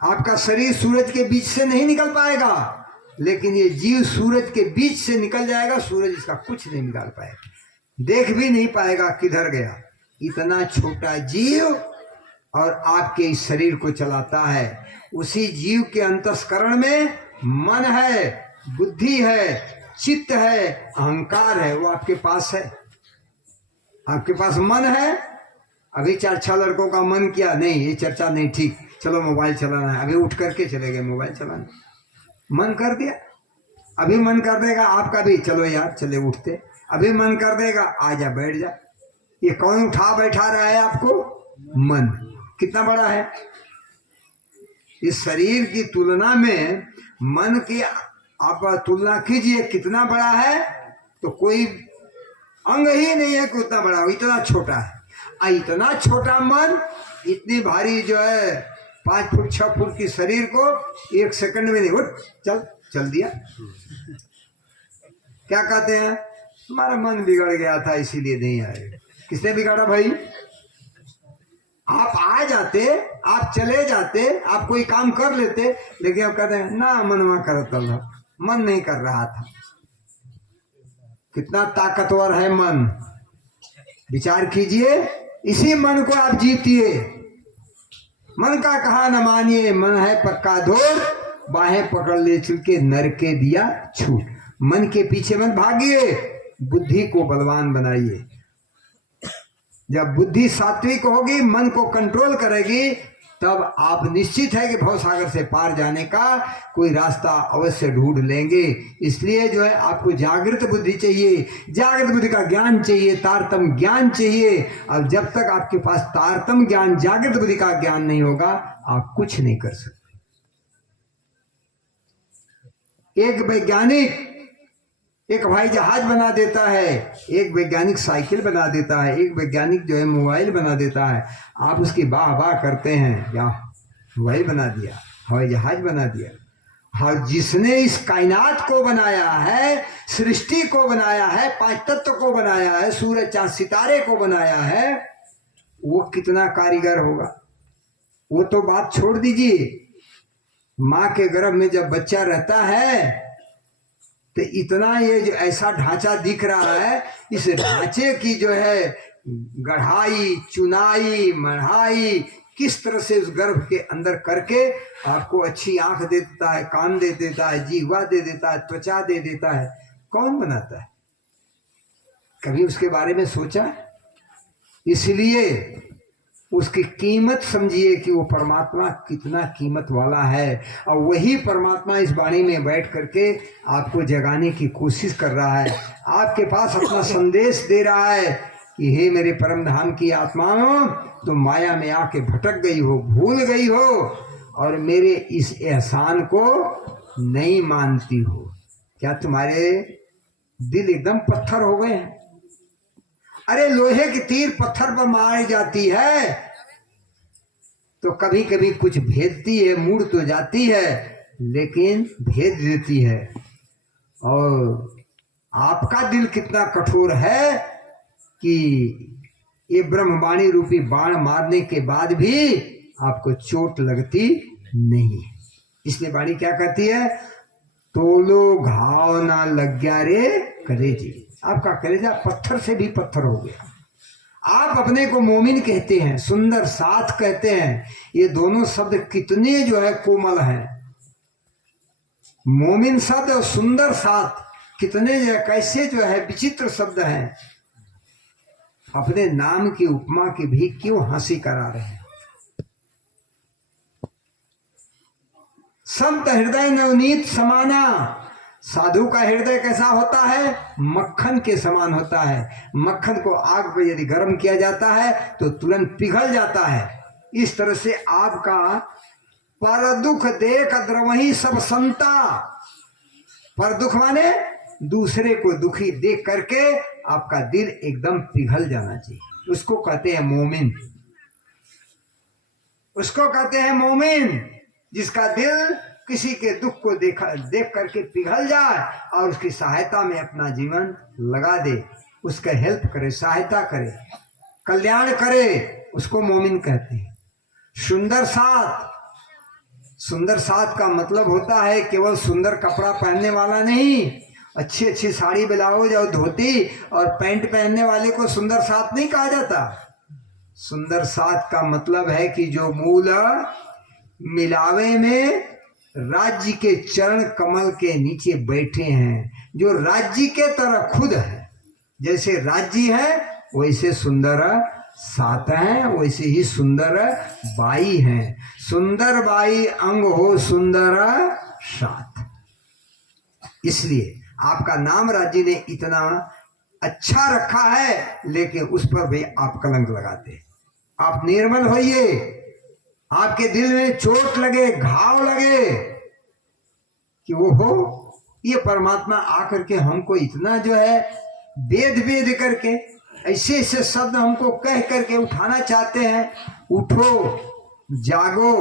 आपका शरीर सूरज के बीच से नहीं निकल पाएगा, लेकिन ये जीव सूरज के बीच से निकल जाएगा। सूरज इसका कुछ नहीं निकाल पाएगा, देख भी नहीं पाएगा किधर गया। इतना छोटा जीव और आपके इस शरीर को चलाता है। उसी जीव के अंतस्करण में मन है, बुद्धि है, चित्त है, अहंकार है। वो आपके पास है, आपके पास मन है। अभी 4-6 लड़कों का मन किया, नहीं ये चर्चा नहीं ठीक, चलो मोबाइल चलाना है, अभी उठ करके चले गए मोबाइल चलाने, मन कर दिया। अभी मन कर देगा आपका भी, चलो यार चले उठते। अभी मन कर देगा, आजा बैठ जा। ये कौन उठा बैठा रहा है आपको? मन। कितना बड़ा है इस शरीर की तुलना में मन की आप तुलना कीजिए, कितना बड़ा है। तो कोई अंग ही नहीं है कि उतना बड़ा हो, इतना छोटा है। इतना छोटा मन इतनी भारी जो है 5 फुट 6 फुट की शरीर को 1 सेकंड में नहीं, उठ चल दिया। क्या कहते हैं, तुम्हारा मन बिगड़ गया था इसीलिए नहीं आए। किसने बिगाड़ा भाई? आप आ जाते, आप चले जाते, आप कोई काम कर लेते, लेकिन आप कहते हैं ना मनवा करता था, मन नहीं कर रहा था। कितना ताकतवर है मन, विचार कीजिए। इसी मन को आप जीतिए। मन का कहा न मानिए, मन है पक्का धोर, बाहें पकड़ ले चल के नर के दिया छूट। मन के पीछे मत भागिए, बुद्धि को बलवान बनाइए। जब बुद्धि सात्विक होगी, मन को कंट्रोल करेगी, तब आप निश्चित है कि भवसागर से पार जाने का कोई रास्ता अवश्य ढूंढ लेंगे। इसलिए जो है आपको जागृत बुद्धि चाहिए, जागृत बुद्धि का ज्ञान चाहिए, तारतम ज्ञान चाहिए। अब जब तक आपके पास तारतम ज्ञान, जागृत बुद्धि का ज्ञान नहीं होगा, आप कुछ नहीं कर सकते। एक वैज्ञानिक एक हवाई जहाज बना देता है, एक वैज्ञानिक साइकिल बना देता है, एक वैज्ञानिक जो है मोबाइल बना देता है। आप उसकी वाह वाह करते हैं, या मोबाइल बना दिया, हवाई जहाज बना दिया। हाँ, जिसने इस कायनात को बनाया है, सृष्टि को बनाया है, पांच तत्व को बनाया है, सूरज चांद सितारे को बनाया है, वो कितना कारीगर होगा। वो तो बात छोड़ दीजिए, माँ के गर्भ में जब बच्चा रहता है तो इतना ये जो ऐसा ढांचा दिख रहा है, इस ढांचे की जो है गढ़ाई, चुनाई, मढ़ाई किस तरह से उस गर्भ के अंदर करके आपको अच्छी आंख दे देता है, कान दे देता है, जीवा दे देता है, त्वचा दे देता है, कौन बनाता है? कभी उसके बारे में सोचा? इसलिए उसकी कीमत समझिए कि वो परमात्मा कितना कीमत वाला है। और वही परमात्मा इस वाणी में बैठ करके आपको जगाने की कोशिश कर रहा है, आपके पास अपना संदेश दे रहा है कि हे मेरे परम धाम की आत्माओं, तुम माया में आके भटक गई हो, भूल गई हो और मेरे इस एहसान को नहीं मानती हो। क्या तुम्हारे दिल एकदम पत्थर हो गए हैं? अरे लोहे की तीर पत्थर पर मारी जाती है तो कभी कभी कुछ भेदती है, मुड़ तो जाती है लेकिन भेद देती है। और आपका दिल कितना कठोर है कि ये ब्रह्मवाणी रूपी बाण मारने के बाद भी आपको चोट लगती नहीं। इसलिए वाणी क्या कहती है? तोलो घाव ना लग गया रे कलेजी। आपका कलेजा पत्थर से भी पत्थर हो गया। आप अपने को मोमिन कहते हैं, सुंदर साथ कहते हैं, ये दोनों शब्द कितने जो है कोमल हैं। मोमिन शब्द और सुंदर साथ कितने जो है, कैसे जो है विचित्र शब्द हैं। अपने नाम की उपमा की भी क्यों हंसी करा रहे हैं। संत हृदय नवनीत समाना। साधु का हृदय कैसा होता है? मक्खन के समान होता है। मक्खन को आग पर यदि गर्म किया जाता है तो तुरंत पिघल जाता है। इस तरह से आपका पर दुख देख द्रवही सब संता। पर दुख माने दूसरे को दुखी देख करके आपका दिल एकदम पिघल जाना चाहिए। उसको कहते हैं मोमिन। उसको कहते हैं मोमिन, जिसका दिल किसी के दुख को देख करके पिघल जाए और उसकी सहायता में अपना जीवन लगा दे, उसका हेल्प करे, सहायता करे, कल्याण करे, उसको मोमिन कहते हैं। सुंदर साथ। सुंदर साथ का मतलब होता है केवल सुंदर कपड़ा पहनने वाला नहीं। अच्छी अच्छी साड़ी ब्लाउज और धोती और पैंट पहनने वाले को सुंदर साथ नहीं कहा जाता। सुंदर साथ का मतलब है कि जो मूल मिलावे में राज्य के चरण कमल के नीचे बैठे हैं, जो राज्य के तरह खुद है। जैसे राज्य है वैसे सुंदर साथ हैं, वैसे ही सुंदर बाई हैं। सुंदर बाई अंग हो सुंदर साथ। इसलिए आपका नाम राज्य ने इतना अच्छा रखा है, लेकिन उस पर भी आप कलंक लगाते। आप निर्मल होइए। आपके दिल में चोट लगे, घाव लगे कि वो हो ये परमात्मा आकर के हमको इतना जो है वेद वेद करके ऐसे ऐसे शब्द हमको कह करके उठाना चाहते हैं। उठो, जागो,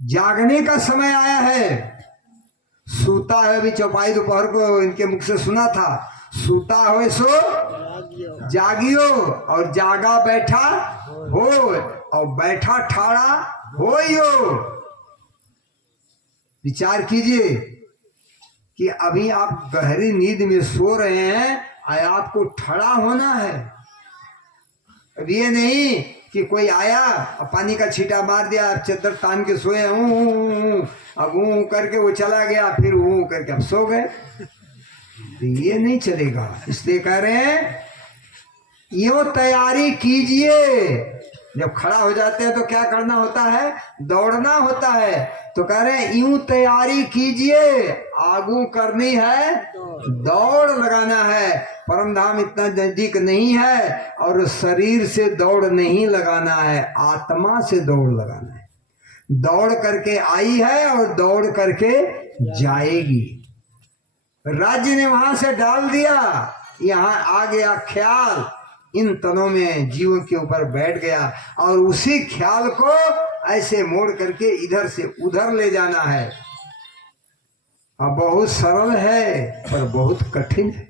जागने का समय आया है। सूता है, अभी चौपाई दोपहर को इनके मुख से सुना था, सूता हो सो जागियो और जागा बैठा हो और बैठा ठाड़ा होइयो। विचार कीजिए कि अभी आप गहरी नींद में सो रहे हैं और आपको ठड़ा होना है। अब ये नहीं कि कोई आया अब पानी का छींटा मार दिया, आप चद्दर तान के सोए अब करके वो चला गया, फिर करके अब सो गए, तो ये नहीं चलेगा। इसलिए कह रहे हैं यूं तैयारी कीजिए। जब खड़ा हो जाते हैं तो क्या करना होता है? दौड़ना होता है। तो कह रहे हैं यूं तैयारी कीजिए, आगू करनी है, दौड़ लगाना है। परम धाम इतना नजदीक नहीं है और शरीर से दौड़ नहीं लगाना है, आत्मा से दौड़ लगाना है। दौड़ करके आई है और दौड़ करके जाएगी। राज्य ने वहां से डाल दिया, यहाँ आ गया ख्याल, इन तनों में जीवों के ऊपर बैठ गया और उसी ख्याल को ऐसे मोड़ करके इधर से उधर ले जाना है। अब बहुत सरल है पर बहुत कठिन है।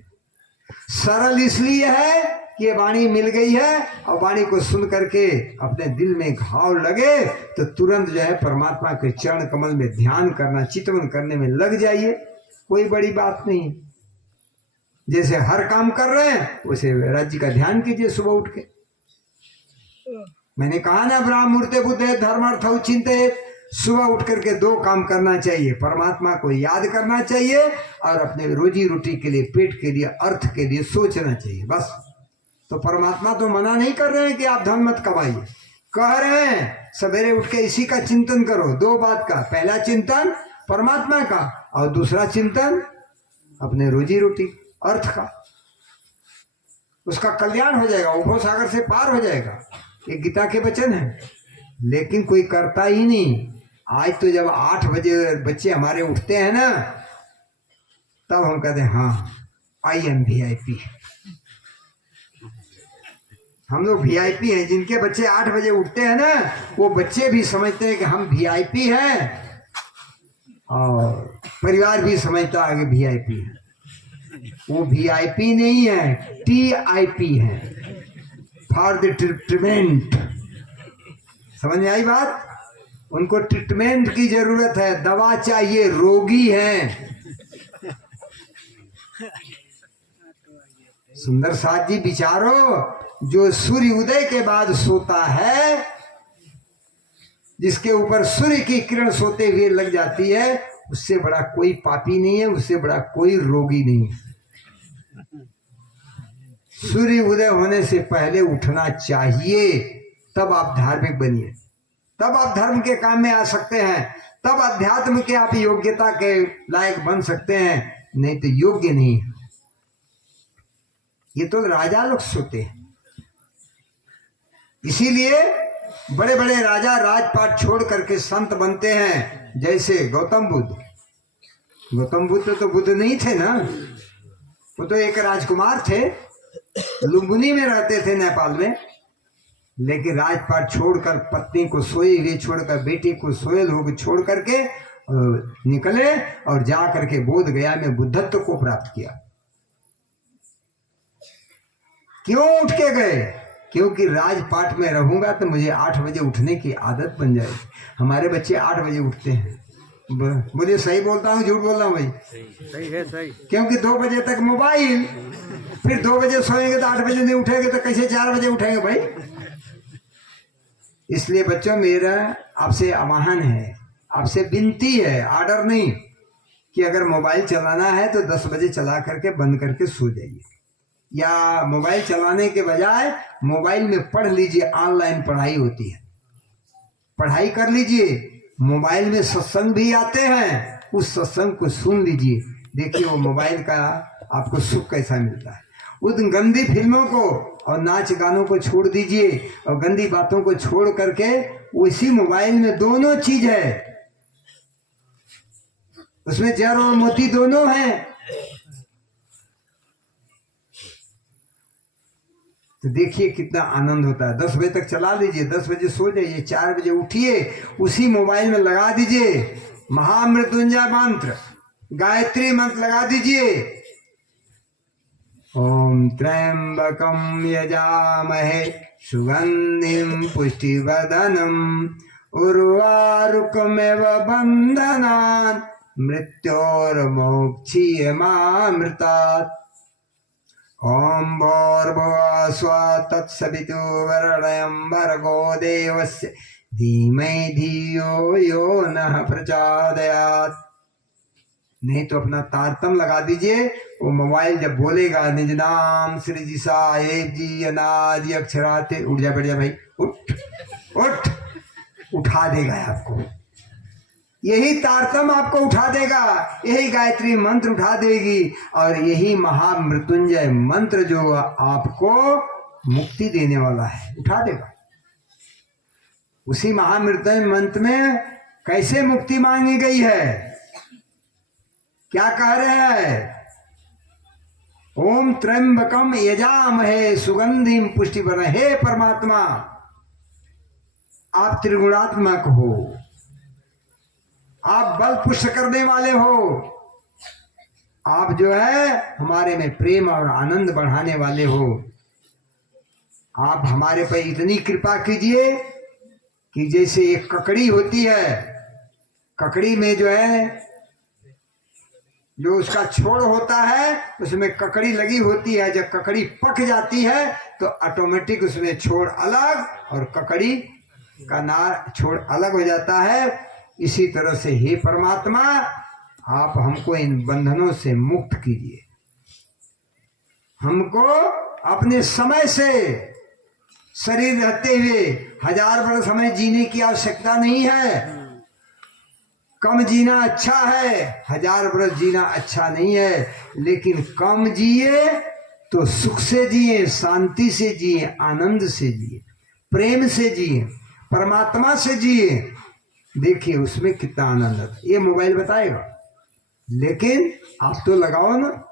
सरल इसलिए है कि ये वाणी मिल गई है और वाणी को सुन करके अपने दिल में घाव लगे तो तुरंत जो है परमात्मा के चरण कमल में ध्यान करना, चितवन करने में लग जाइए, कोई बड़ी बात नहीं। जैसे हर काम कर रहे हैं वैसे राज्य का ध्यान कीजिए सुबह उठ के। मैंने कहा ना ब्राह्म मूर्ते बुद्धे धर्मार्थ चिंतित, सुबह उठ करके 2 काम करना चाहिए, परमात्मा को याद करना चाहिए और अपने रोजी रोटी के लिए, पेट के लिए, अर्थ के लिए सोचना चाहिए, बस। तो परमात्मा तो मना नहीं कर रहे हैं कि आप धन मत कमाइए, कह रहे हैं सवेरे उठ के इसी का चिंतन करो। 2 बात का, पहला चिंतन परमात्मा का और दूसरा चिंतन अपने रोजी रोटी अर्थ का, उसका कल्याण हो जाएगा, उभो सागर से पार हो जाएगा। ये गीता के वचन है, लेकिन कोई करता ही नहीं। आज तो जब 8 बजे बच्चे हमारे उठते हैं ना, तब हम कहते हैं हाँ आई एम VIP। हम लोग VIP हैं। जिनके बच्चे 8 बजे उठते हैं ना, वो बच्चे भी समझते हैं कि हम VIP हैं और परिवार भी समझता है कि VIP है। वो VIP नहीं है, TIP है, फॉर द ट्रीटमेंट। समझ में आई बात? उनको ट्रीटमेंट की जरूरत है, दवा चाहिए, रोगी हैं। सुंदर साथ जी विचारो, जो सूर्य उदय के बाद सोता है, जिसके ऊपर सूर्य की किरण सोते हुए लग जाती है, उससे बड़ा कोई पापी नहीं है, उससे बड़ा कोई रोगी नहीं है। सूर्य उदय होने से पहले उठना चाहिए, तब आप धार्मिक बनिए, तब आप धर्म के काम में आ सकते हैं, तब अध्यात्म के आप योग्यता के लायक बन सकते हैं, नहीं तो योग्य नहीं है। ये तो राजा लोग सोते हैं। इसीलिए बड़े बड़े राजा राजपाट छोड़ करके संत बनते हैं, जैसे गौतम बुद्ध। गौतम बुद्ध तो बुद्ध नहीं थे ना, वो तो एक राजकुमार थे, लुम्बिनी में रहते थे नेपाल में, लेकिन राजपाट छोड़कर, पत्नी को सोए हुए छोड़कर, बेटी को सोयल हो छोड़ करके निकले और जा करके बोध गया में बुद्धत्व को प्राप्त किया। क्यों उठ के गए? क्योंकि राजपाट में रहूंगा तो मुझे 8 बजे उठने की आदत बन जाएगी। हमारे बच्चे 8 बजे उठते हैं। मुझे सही बोलता हूँ झूठ बोल रहा हूँ भाई? सही है, सही। क्योंकि 2 बजे तक मोबाइल, फिर 2 बजे सोएंगे तो 8 बजे नहीं उठेंगे तो कैसे 4 बजे उठेंगे भाई? इसलिए बच्चों, मेरा आपसे आह्वान है, आपसे विनती है, आर्डर नहीं, कि अगर मोबाइल चलाना है तो 10 बजे चला करके बंद करके सो जाइए, या मोबाइल चलाने के बजाय मोबाइल में पढ़ लीजिए। ऑनलाइन पढ़ाई होती है, पढ़ाई कर लीजिए। मोबाइल में सत्संग भी आते हैं, उस सत्संग को सुन लीजिए, देखिए वो मोबाइल का आपको सुख कैसा मिलता है। उन गंदी फिल्मों को और नाच गानों को छोड़ दीजिए और गंदी बातों को छोड़ करके उसी मोबाइल में दोनों चीज है, उसमें जड़ और मोती दोनों हैं। तो देखिए कितना आनंद होता है। 10 बजे तक चला लीजिए, 10 बजे सो जाइए, 4 बजे उठिए, उसी मोबाइल में लगा दीजिए महामृत्युंजय मंत्र, गायत्री मंत्र लगा दीजिए। ओम त्र्यंबकम यजामहे सुगंधिम पुष्टिवर्धनम उर्वारुकमेव बंधनान् मृत्योर्मोक्षीयमामृतात्। ओम भूर्भुवः स्वः तत्सवितुर्वरेण्यं भर्गो देवस्य धीमहि धियो यो नः प्रचोदयात्। नहीं तो अपना तारतम लगा दीजिए। वो मोबाइल जब बोलेगा निज नाम श्री जी साहेब जी अनादि अक्षराते, उठ जा, बैठ जा भाई, उठ उठ, उठा देगा आपको। यही तारतम आपको उठा देगा, यही गायत्री मंत्र उठा देगी, और यही महामृत्युंजय मंत्र जो आपको मुक्ति देने वाला है उठा देगा। उसी महामृत्युंजय मंत्र में कैसे मुक्ति मांगी गई है, क्या कह रहे हैं? ओम त्र्यंबकम यजामहे सुगंधिम पुष्टिवर्धनम्। हे परमात्मा, आप त्रिगुणात्मक हो, आप बल पुष्ट करने वाले हो, आप जो है हमारे में प्रेम और आनंद बढ़ाने वाले हो। आप हमारे पर इतनी कृपा कीजिए कि जैसे एक ककड़ी होती है, ककड़ी में जो है जो उसका छोड़ होता है उसमें ककड़ी लगी होती है, जब ककड़ी पक जाती है तो ऑटोमेटिक उसमें छोड़ अलग और ककड़ी का नार छोड़ अलग हो जाता है। इसी तरह से हे परमात्मा, आप हमको इन बंधनों से मुक्त कीजिए। हमको अपने समय से शरीर रहते हुए 1000 वर्ष समय जीने की आवश्यकता नहीं है। कम जीना अच्छा है, 1000 वर्ष जीना अच्छा नहीं है, लेकिन कम जिए तो सुख से जिए, शांति से जिए, आनंद से जिए, प्रेम से जिए, परमात्मा से जिए। देखिए उसमें कितना आनंद है। ये मोबाइल बताएगा, लेकिन आप तो लगाओ ना।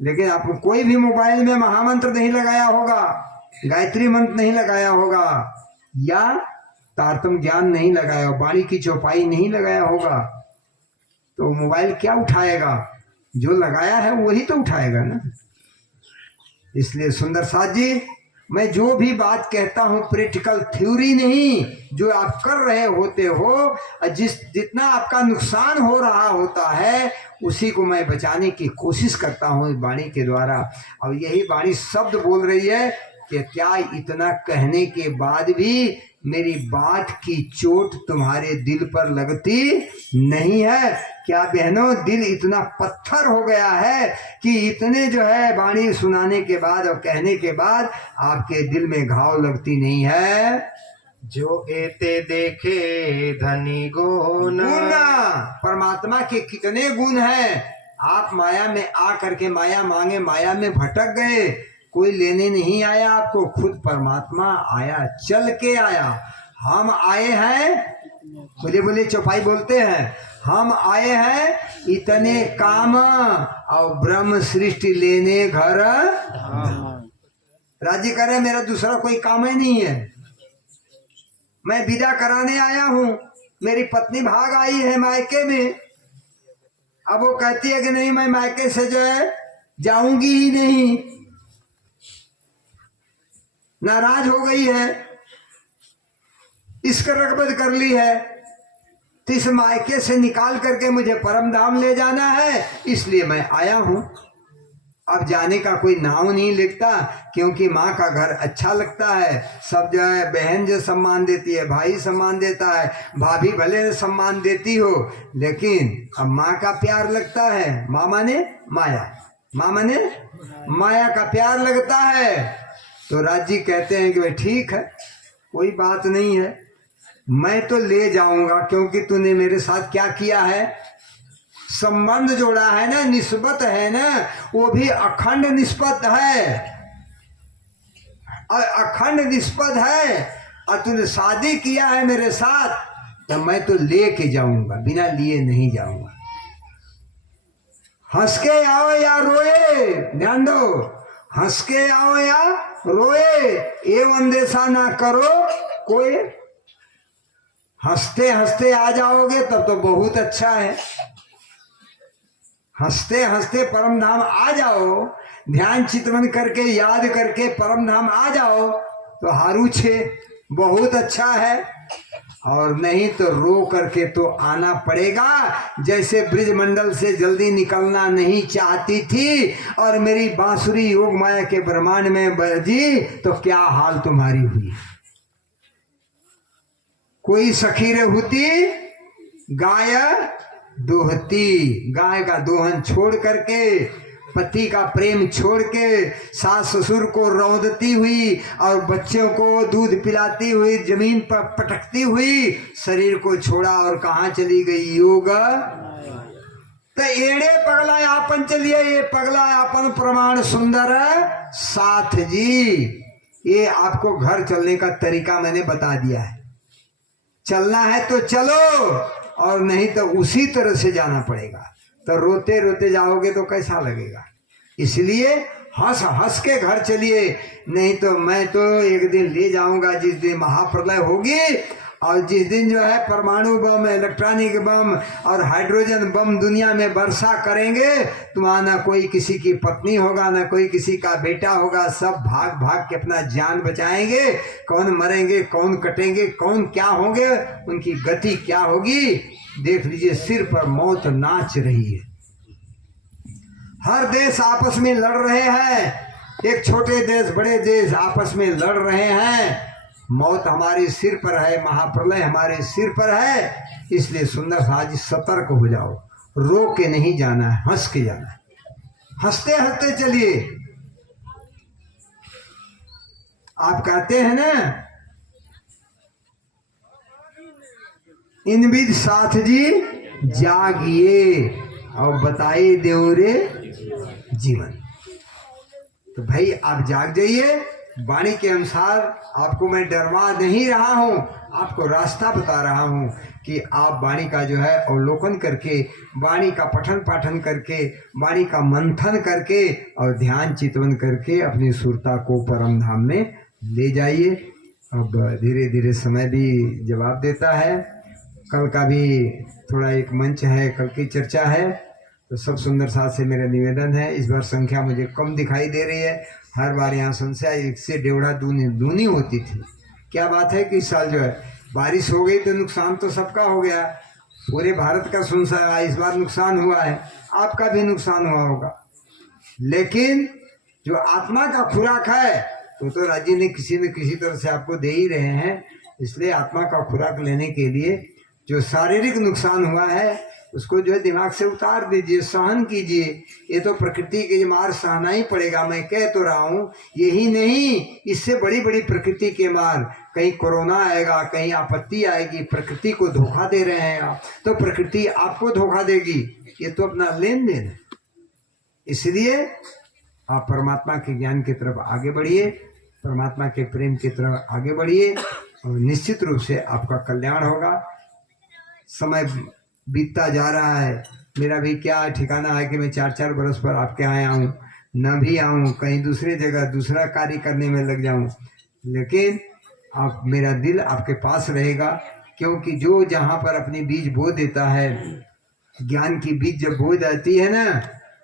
लेकिन आप कोई भी मोबाइल में महामंत्र नहीं लगाया होगा, गायत्री मंत्र नहीं लगाया होगा, या तारतम ज्ञान नहीं लगाया, वाणी की चौपाई नहीं लगाया होगा, तो मोबाइल क्या उठाएगा? जो लगाया है वही तो उठाएगा ना। इसलिए सुंदर साथ जी, मैं जो भी बात कहता हूं प्रैक्टिकल थ्योरी नहीं, जो आप कर रहे होते हो, जितना आपका नुकसान हो रहा होता है उसी को मैं बचाने की कोशिश करता हूं वाणी के द्वारा। और यही वाणी शब्द बोल रही है कि क्या इतना कहने के बाद भी मेरी बात की चोट तुम्हारे दिल पर लगती नहीं है? क्या बहनों, दिल इतना पत्थर हो गया है कि इतने जो है वाणी सुनाने के बाद और कहने के बाद आपके दिल में घाव लगती नहीं है? जो एते देखे धनी गुण। परमात्मा के कितने गुण हैं। आप माया में आ करके माया मांगे, माया में भटक गए, कोई लेने नहीं आया आपको, खुद परमात्मा आया, चल के आया। हम आए हैं, बोले बोले चौपाई बोलते हैं, हम आए हैं इतने काम और ब्रह्म सृष्टि लेने घर राजी करे। मेरा दूसरा कोई काम ही नहीं है, मैं विदा कराने आया हूं। मेरी पत्नी भाग आई है मायके में, अब वो कहती है कि नहीं मैं मायके से जो है जाऊंगी ही नहीं, नाराज हो गई है, इसका रगबत कर ली है, तो इस मायके से निकाल करके मुझे परम धाम ले जाना है, इसलिए मैं आया हूं। अब जाने का कोई नाम नहीं लिखता, क्योंकि माँ का घर अच्छा लगता है। सब जो है बहन जो सम्मान देती है, भाई सम्मान देता है, भाभी भले सम्मान देती हो, लेकिन अब माँ का प्यार लगता है। माँ माने माया, माँ माने माया का प्यार लगता है। तो राज जी कहते हैं कि भाई ठीक है, कोई बात नहीं है, मैं तो ले जाऊंगा, क्योंकि तूने मेरे साथ क्या किया है, संबंध जोड़ा है ना, निस्बत है ना, वो भी अखंड निस्बत है, और अखंड निस्बत है, और तूने शादी किया है मेरे साथ, तो मैं तो लेके जाऊंगा, बिना लिए नहीं जाऊंगा। हंस के आओ या रोए, ध्यान दो, हंस के आओ या रोए, ये अंदेशा ना करो कोई। हंसते हंसते आ जाओगे तब तो बहुत अच्छा है, हंसते हंसते परम धाम आ जाओ, ध्यान चितवन करके याद करके परम धाम आ जाओ तो हारू छे, बहुत अच्छा है। और नहीं तो रो करके तो आना पड़ेगा। जैसे ब्रिजमंडल से जल्दी निकलना नहीं चाहती थी और मेरी बांसुरी योग माया के ब्रह्मांड में बजी तो क्या हाल तुम्हारी हुई। कोई सखी होती गाय दोहती, गाय का दोहन छोड़ करके, पति का प्रेम छोड़ के, सास ससुर को रौंदती हुई और बच्चों को दूध पिलाती हुई, जमीन पर पटकती हुई शरीर को छोड़ा और कहाँ चली गई योग। तो एड़े पगला आपन चलिए, ये पगला आपन प्रमाण सुंदर साथ जी। ये आपको घर चलने का तरीका मैंने बता दिया है। चलना है तो चलो और नहीं तो उसी तरह से जाना पड़ेगा। तो रोते रोते जाओगे तो कैसा लगेगा। इसलिए हंस हंस के घर चलिए, नहीं तो मैं तो एक दिन ले जाऊंगा जिस दिन महाप्रलय होगी और जिस दिन जो है परमाणु बम, इलेक्ट्रॉनिक बम और हाइड्रोजन बम दुनिया में वर्षा करेंगे, तुम्हारा ना कोई किसी की पत्नी होगा, ना कोई किसी का बेटा होगा, सब भाग भाग के अपना जान बचाएंगे। कौन मरेंगे, कौन कटेंगे, कौन क्या होंगे, उनकी गति क्या होगी। देख लीजिए सिर पर मौत नाच रही है। हर देश आपस में लड़ रहे हैं, एक छोटे देश बड़े देश आपस में लड़ रहे हैं। मौत हमारे सिर पर है, महाप्रलय हमारे सिर पर है। इसलिए सुंदर साजी सतर्क हो जाओ, रो के नहीं जाना है, हंस के जाना है। हंसते हंसते चलिए। आप कहते हैं ना, इन विध साथ जी जागिए और बताइए देवरे जीवन। तो भाई आप जाग जाइए। वाणी के अनुसार आपको मैं डरवा नहीं रहा हूं, आपको रास्ता बता रहा हूं कि आप वाणी का जो है अवलोकन करके, वाणी का पठन पाठन करके, वाणी का मंथन करके और ध्यान चितवन करके अपनी सुरता को परम धाम में ले जाइए। अब धीरे धीरे समय भी जवाब देता है। कल का भी थोड़ा एक मंच है, कल की चर्चा है, तो सब सुंदर साथ से मेरा निवेदन है। इस बार संख्या मुझे कम दिखाई दे रही है। हर बार यहाँ संख्या 1 से 1.5 दूनी होती थी। क्या बात है कि इस साल जो है बारिश हो गई तो नुकसान तो सबका हो गया, पूरे भारत का सुनसा इस बार नुकसान हुआ है, आपका भी नुकसान हुआ होगा। लेकिन जो आत्मा का खुराक है तो राज्य ने किसी न किसी तरह से आपको दे ही रहे हैं। इसलिए आत्मा का खुराक लेने के लिए जो शारीरिक नुकसान हुआ है उसको जो है दिमाग से उतार दीजिए, सहन कीजिए। ये तो प्रकृति के मार सहना ही पड़ेगा। मैं कह तो रहा हूँ, यही नहीं, इससे बड़ी बड़ी प्रकृति के मार, कहीं कोरोना आएगा, कहीं आपत्ति आएगी, प्रकृति को धोखा दे रहे हैं आप, तो प्रकृति आपको धोखा देगी। ये तो अपना लेन देन है। इसलिए आप परमात्मा के ज्ञान की तरफ आगे बढ़िए, परमात्मा के प्रेम की तरफ आगे बढ़िए और निश्चित रूप से आपका कल्याण होगा। समय बीतता जा रहा है, मेरा भी क्या ठिकाना है कि मैं 4-4 बरस पर आपके यहाँ आऊँ, न भी आऊँ, कहीं दूसरे जगह दूसरा कार्य करने में लग जाऊँ। लेकिन आप, मेरा दिल आपके पास रहेगा, क्योंकि जो जहाँ पर अपनी बीज बो देता है, ज्ञान की बीज जब बो जाती है ना,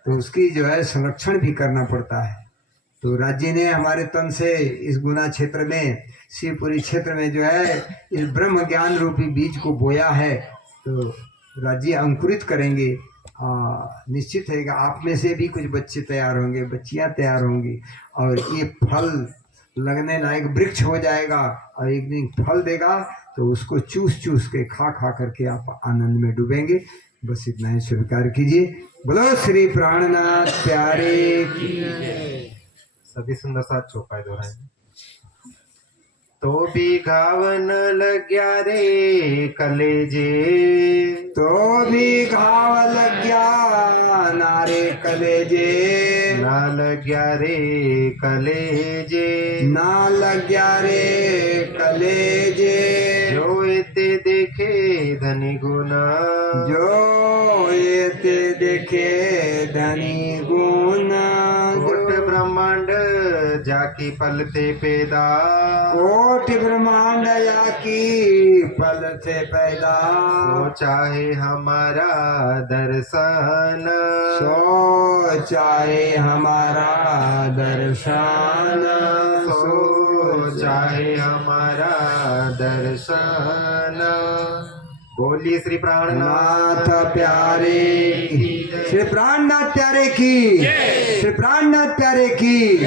तो उसकी जो है संरक्षण भी करना पड़ता है। तो राज्य ने हमारे तन से इस गुना क्षेत्र में, शिवपुरी क्षेत्र में जो है इस ब्रह्म ज्ञान रूपी बीज को बोया है, तो राज्य अंकुरित करेंगे। निश्चित है कि आप में से भी कुछ बच्चे तैयार होंगे, बच्चियां तैयार होंगी और ये फल लगने लायक वृक्ष हो जाएगा और एक दिन फल देगा तो उसको चूस चूस के खा खा करके आप आनंद में डूबेंगे। बस इतना ही स्वीकार कीजिए। बोलो श्री प्राणनाथ प्यारे की। सभी सुंदर साथ चौपाई दोहराएंगे। तो भी घावन लग्या रे कलेजे, तो भी घाव लग्या नारे कलेजे, ना लग्या रे कलेजे, ना लग्या रे कलेजे। जो एते देखे धनी गुना, जो एते देखे धनी गुना। कोट ब्रह्मांड जाकी पलते पैदा, कोटि ब्रह्मांड या की पल से पैदा, सो चाहे हमारा दर्शन, सो चाहे हमारा दर्शन, सो चाहे हमारा दर्शन। बोलिए श्री प्राणनाथ नाथ प्यारे की, श्री प्राणनाथ प्यारे की, श्री प्राणनाथ प्यारे की।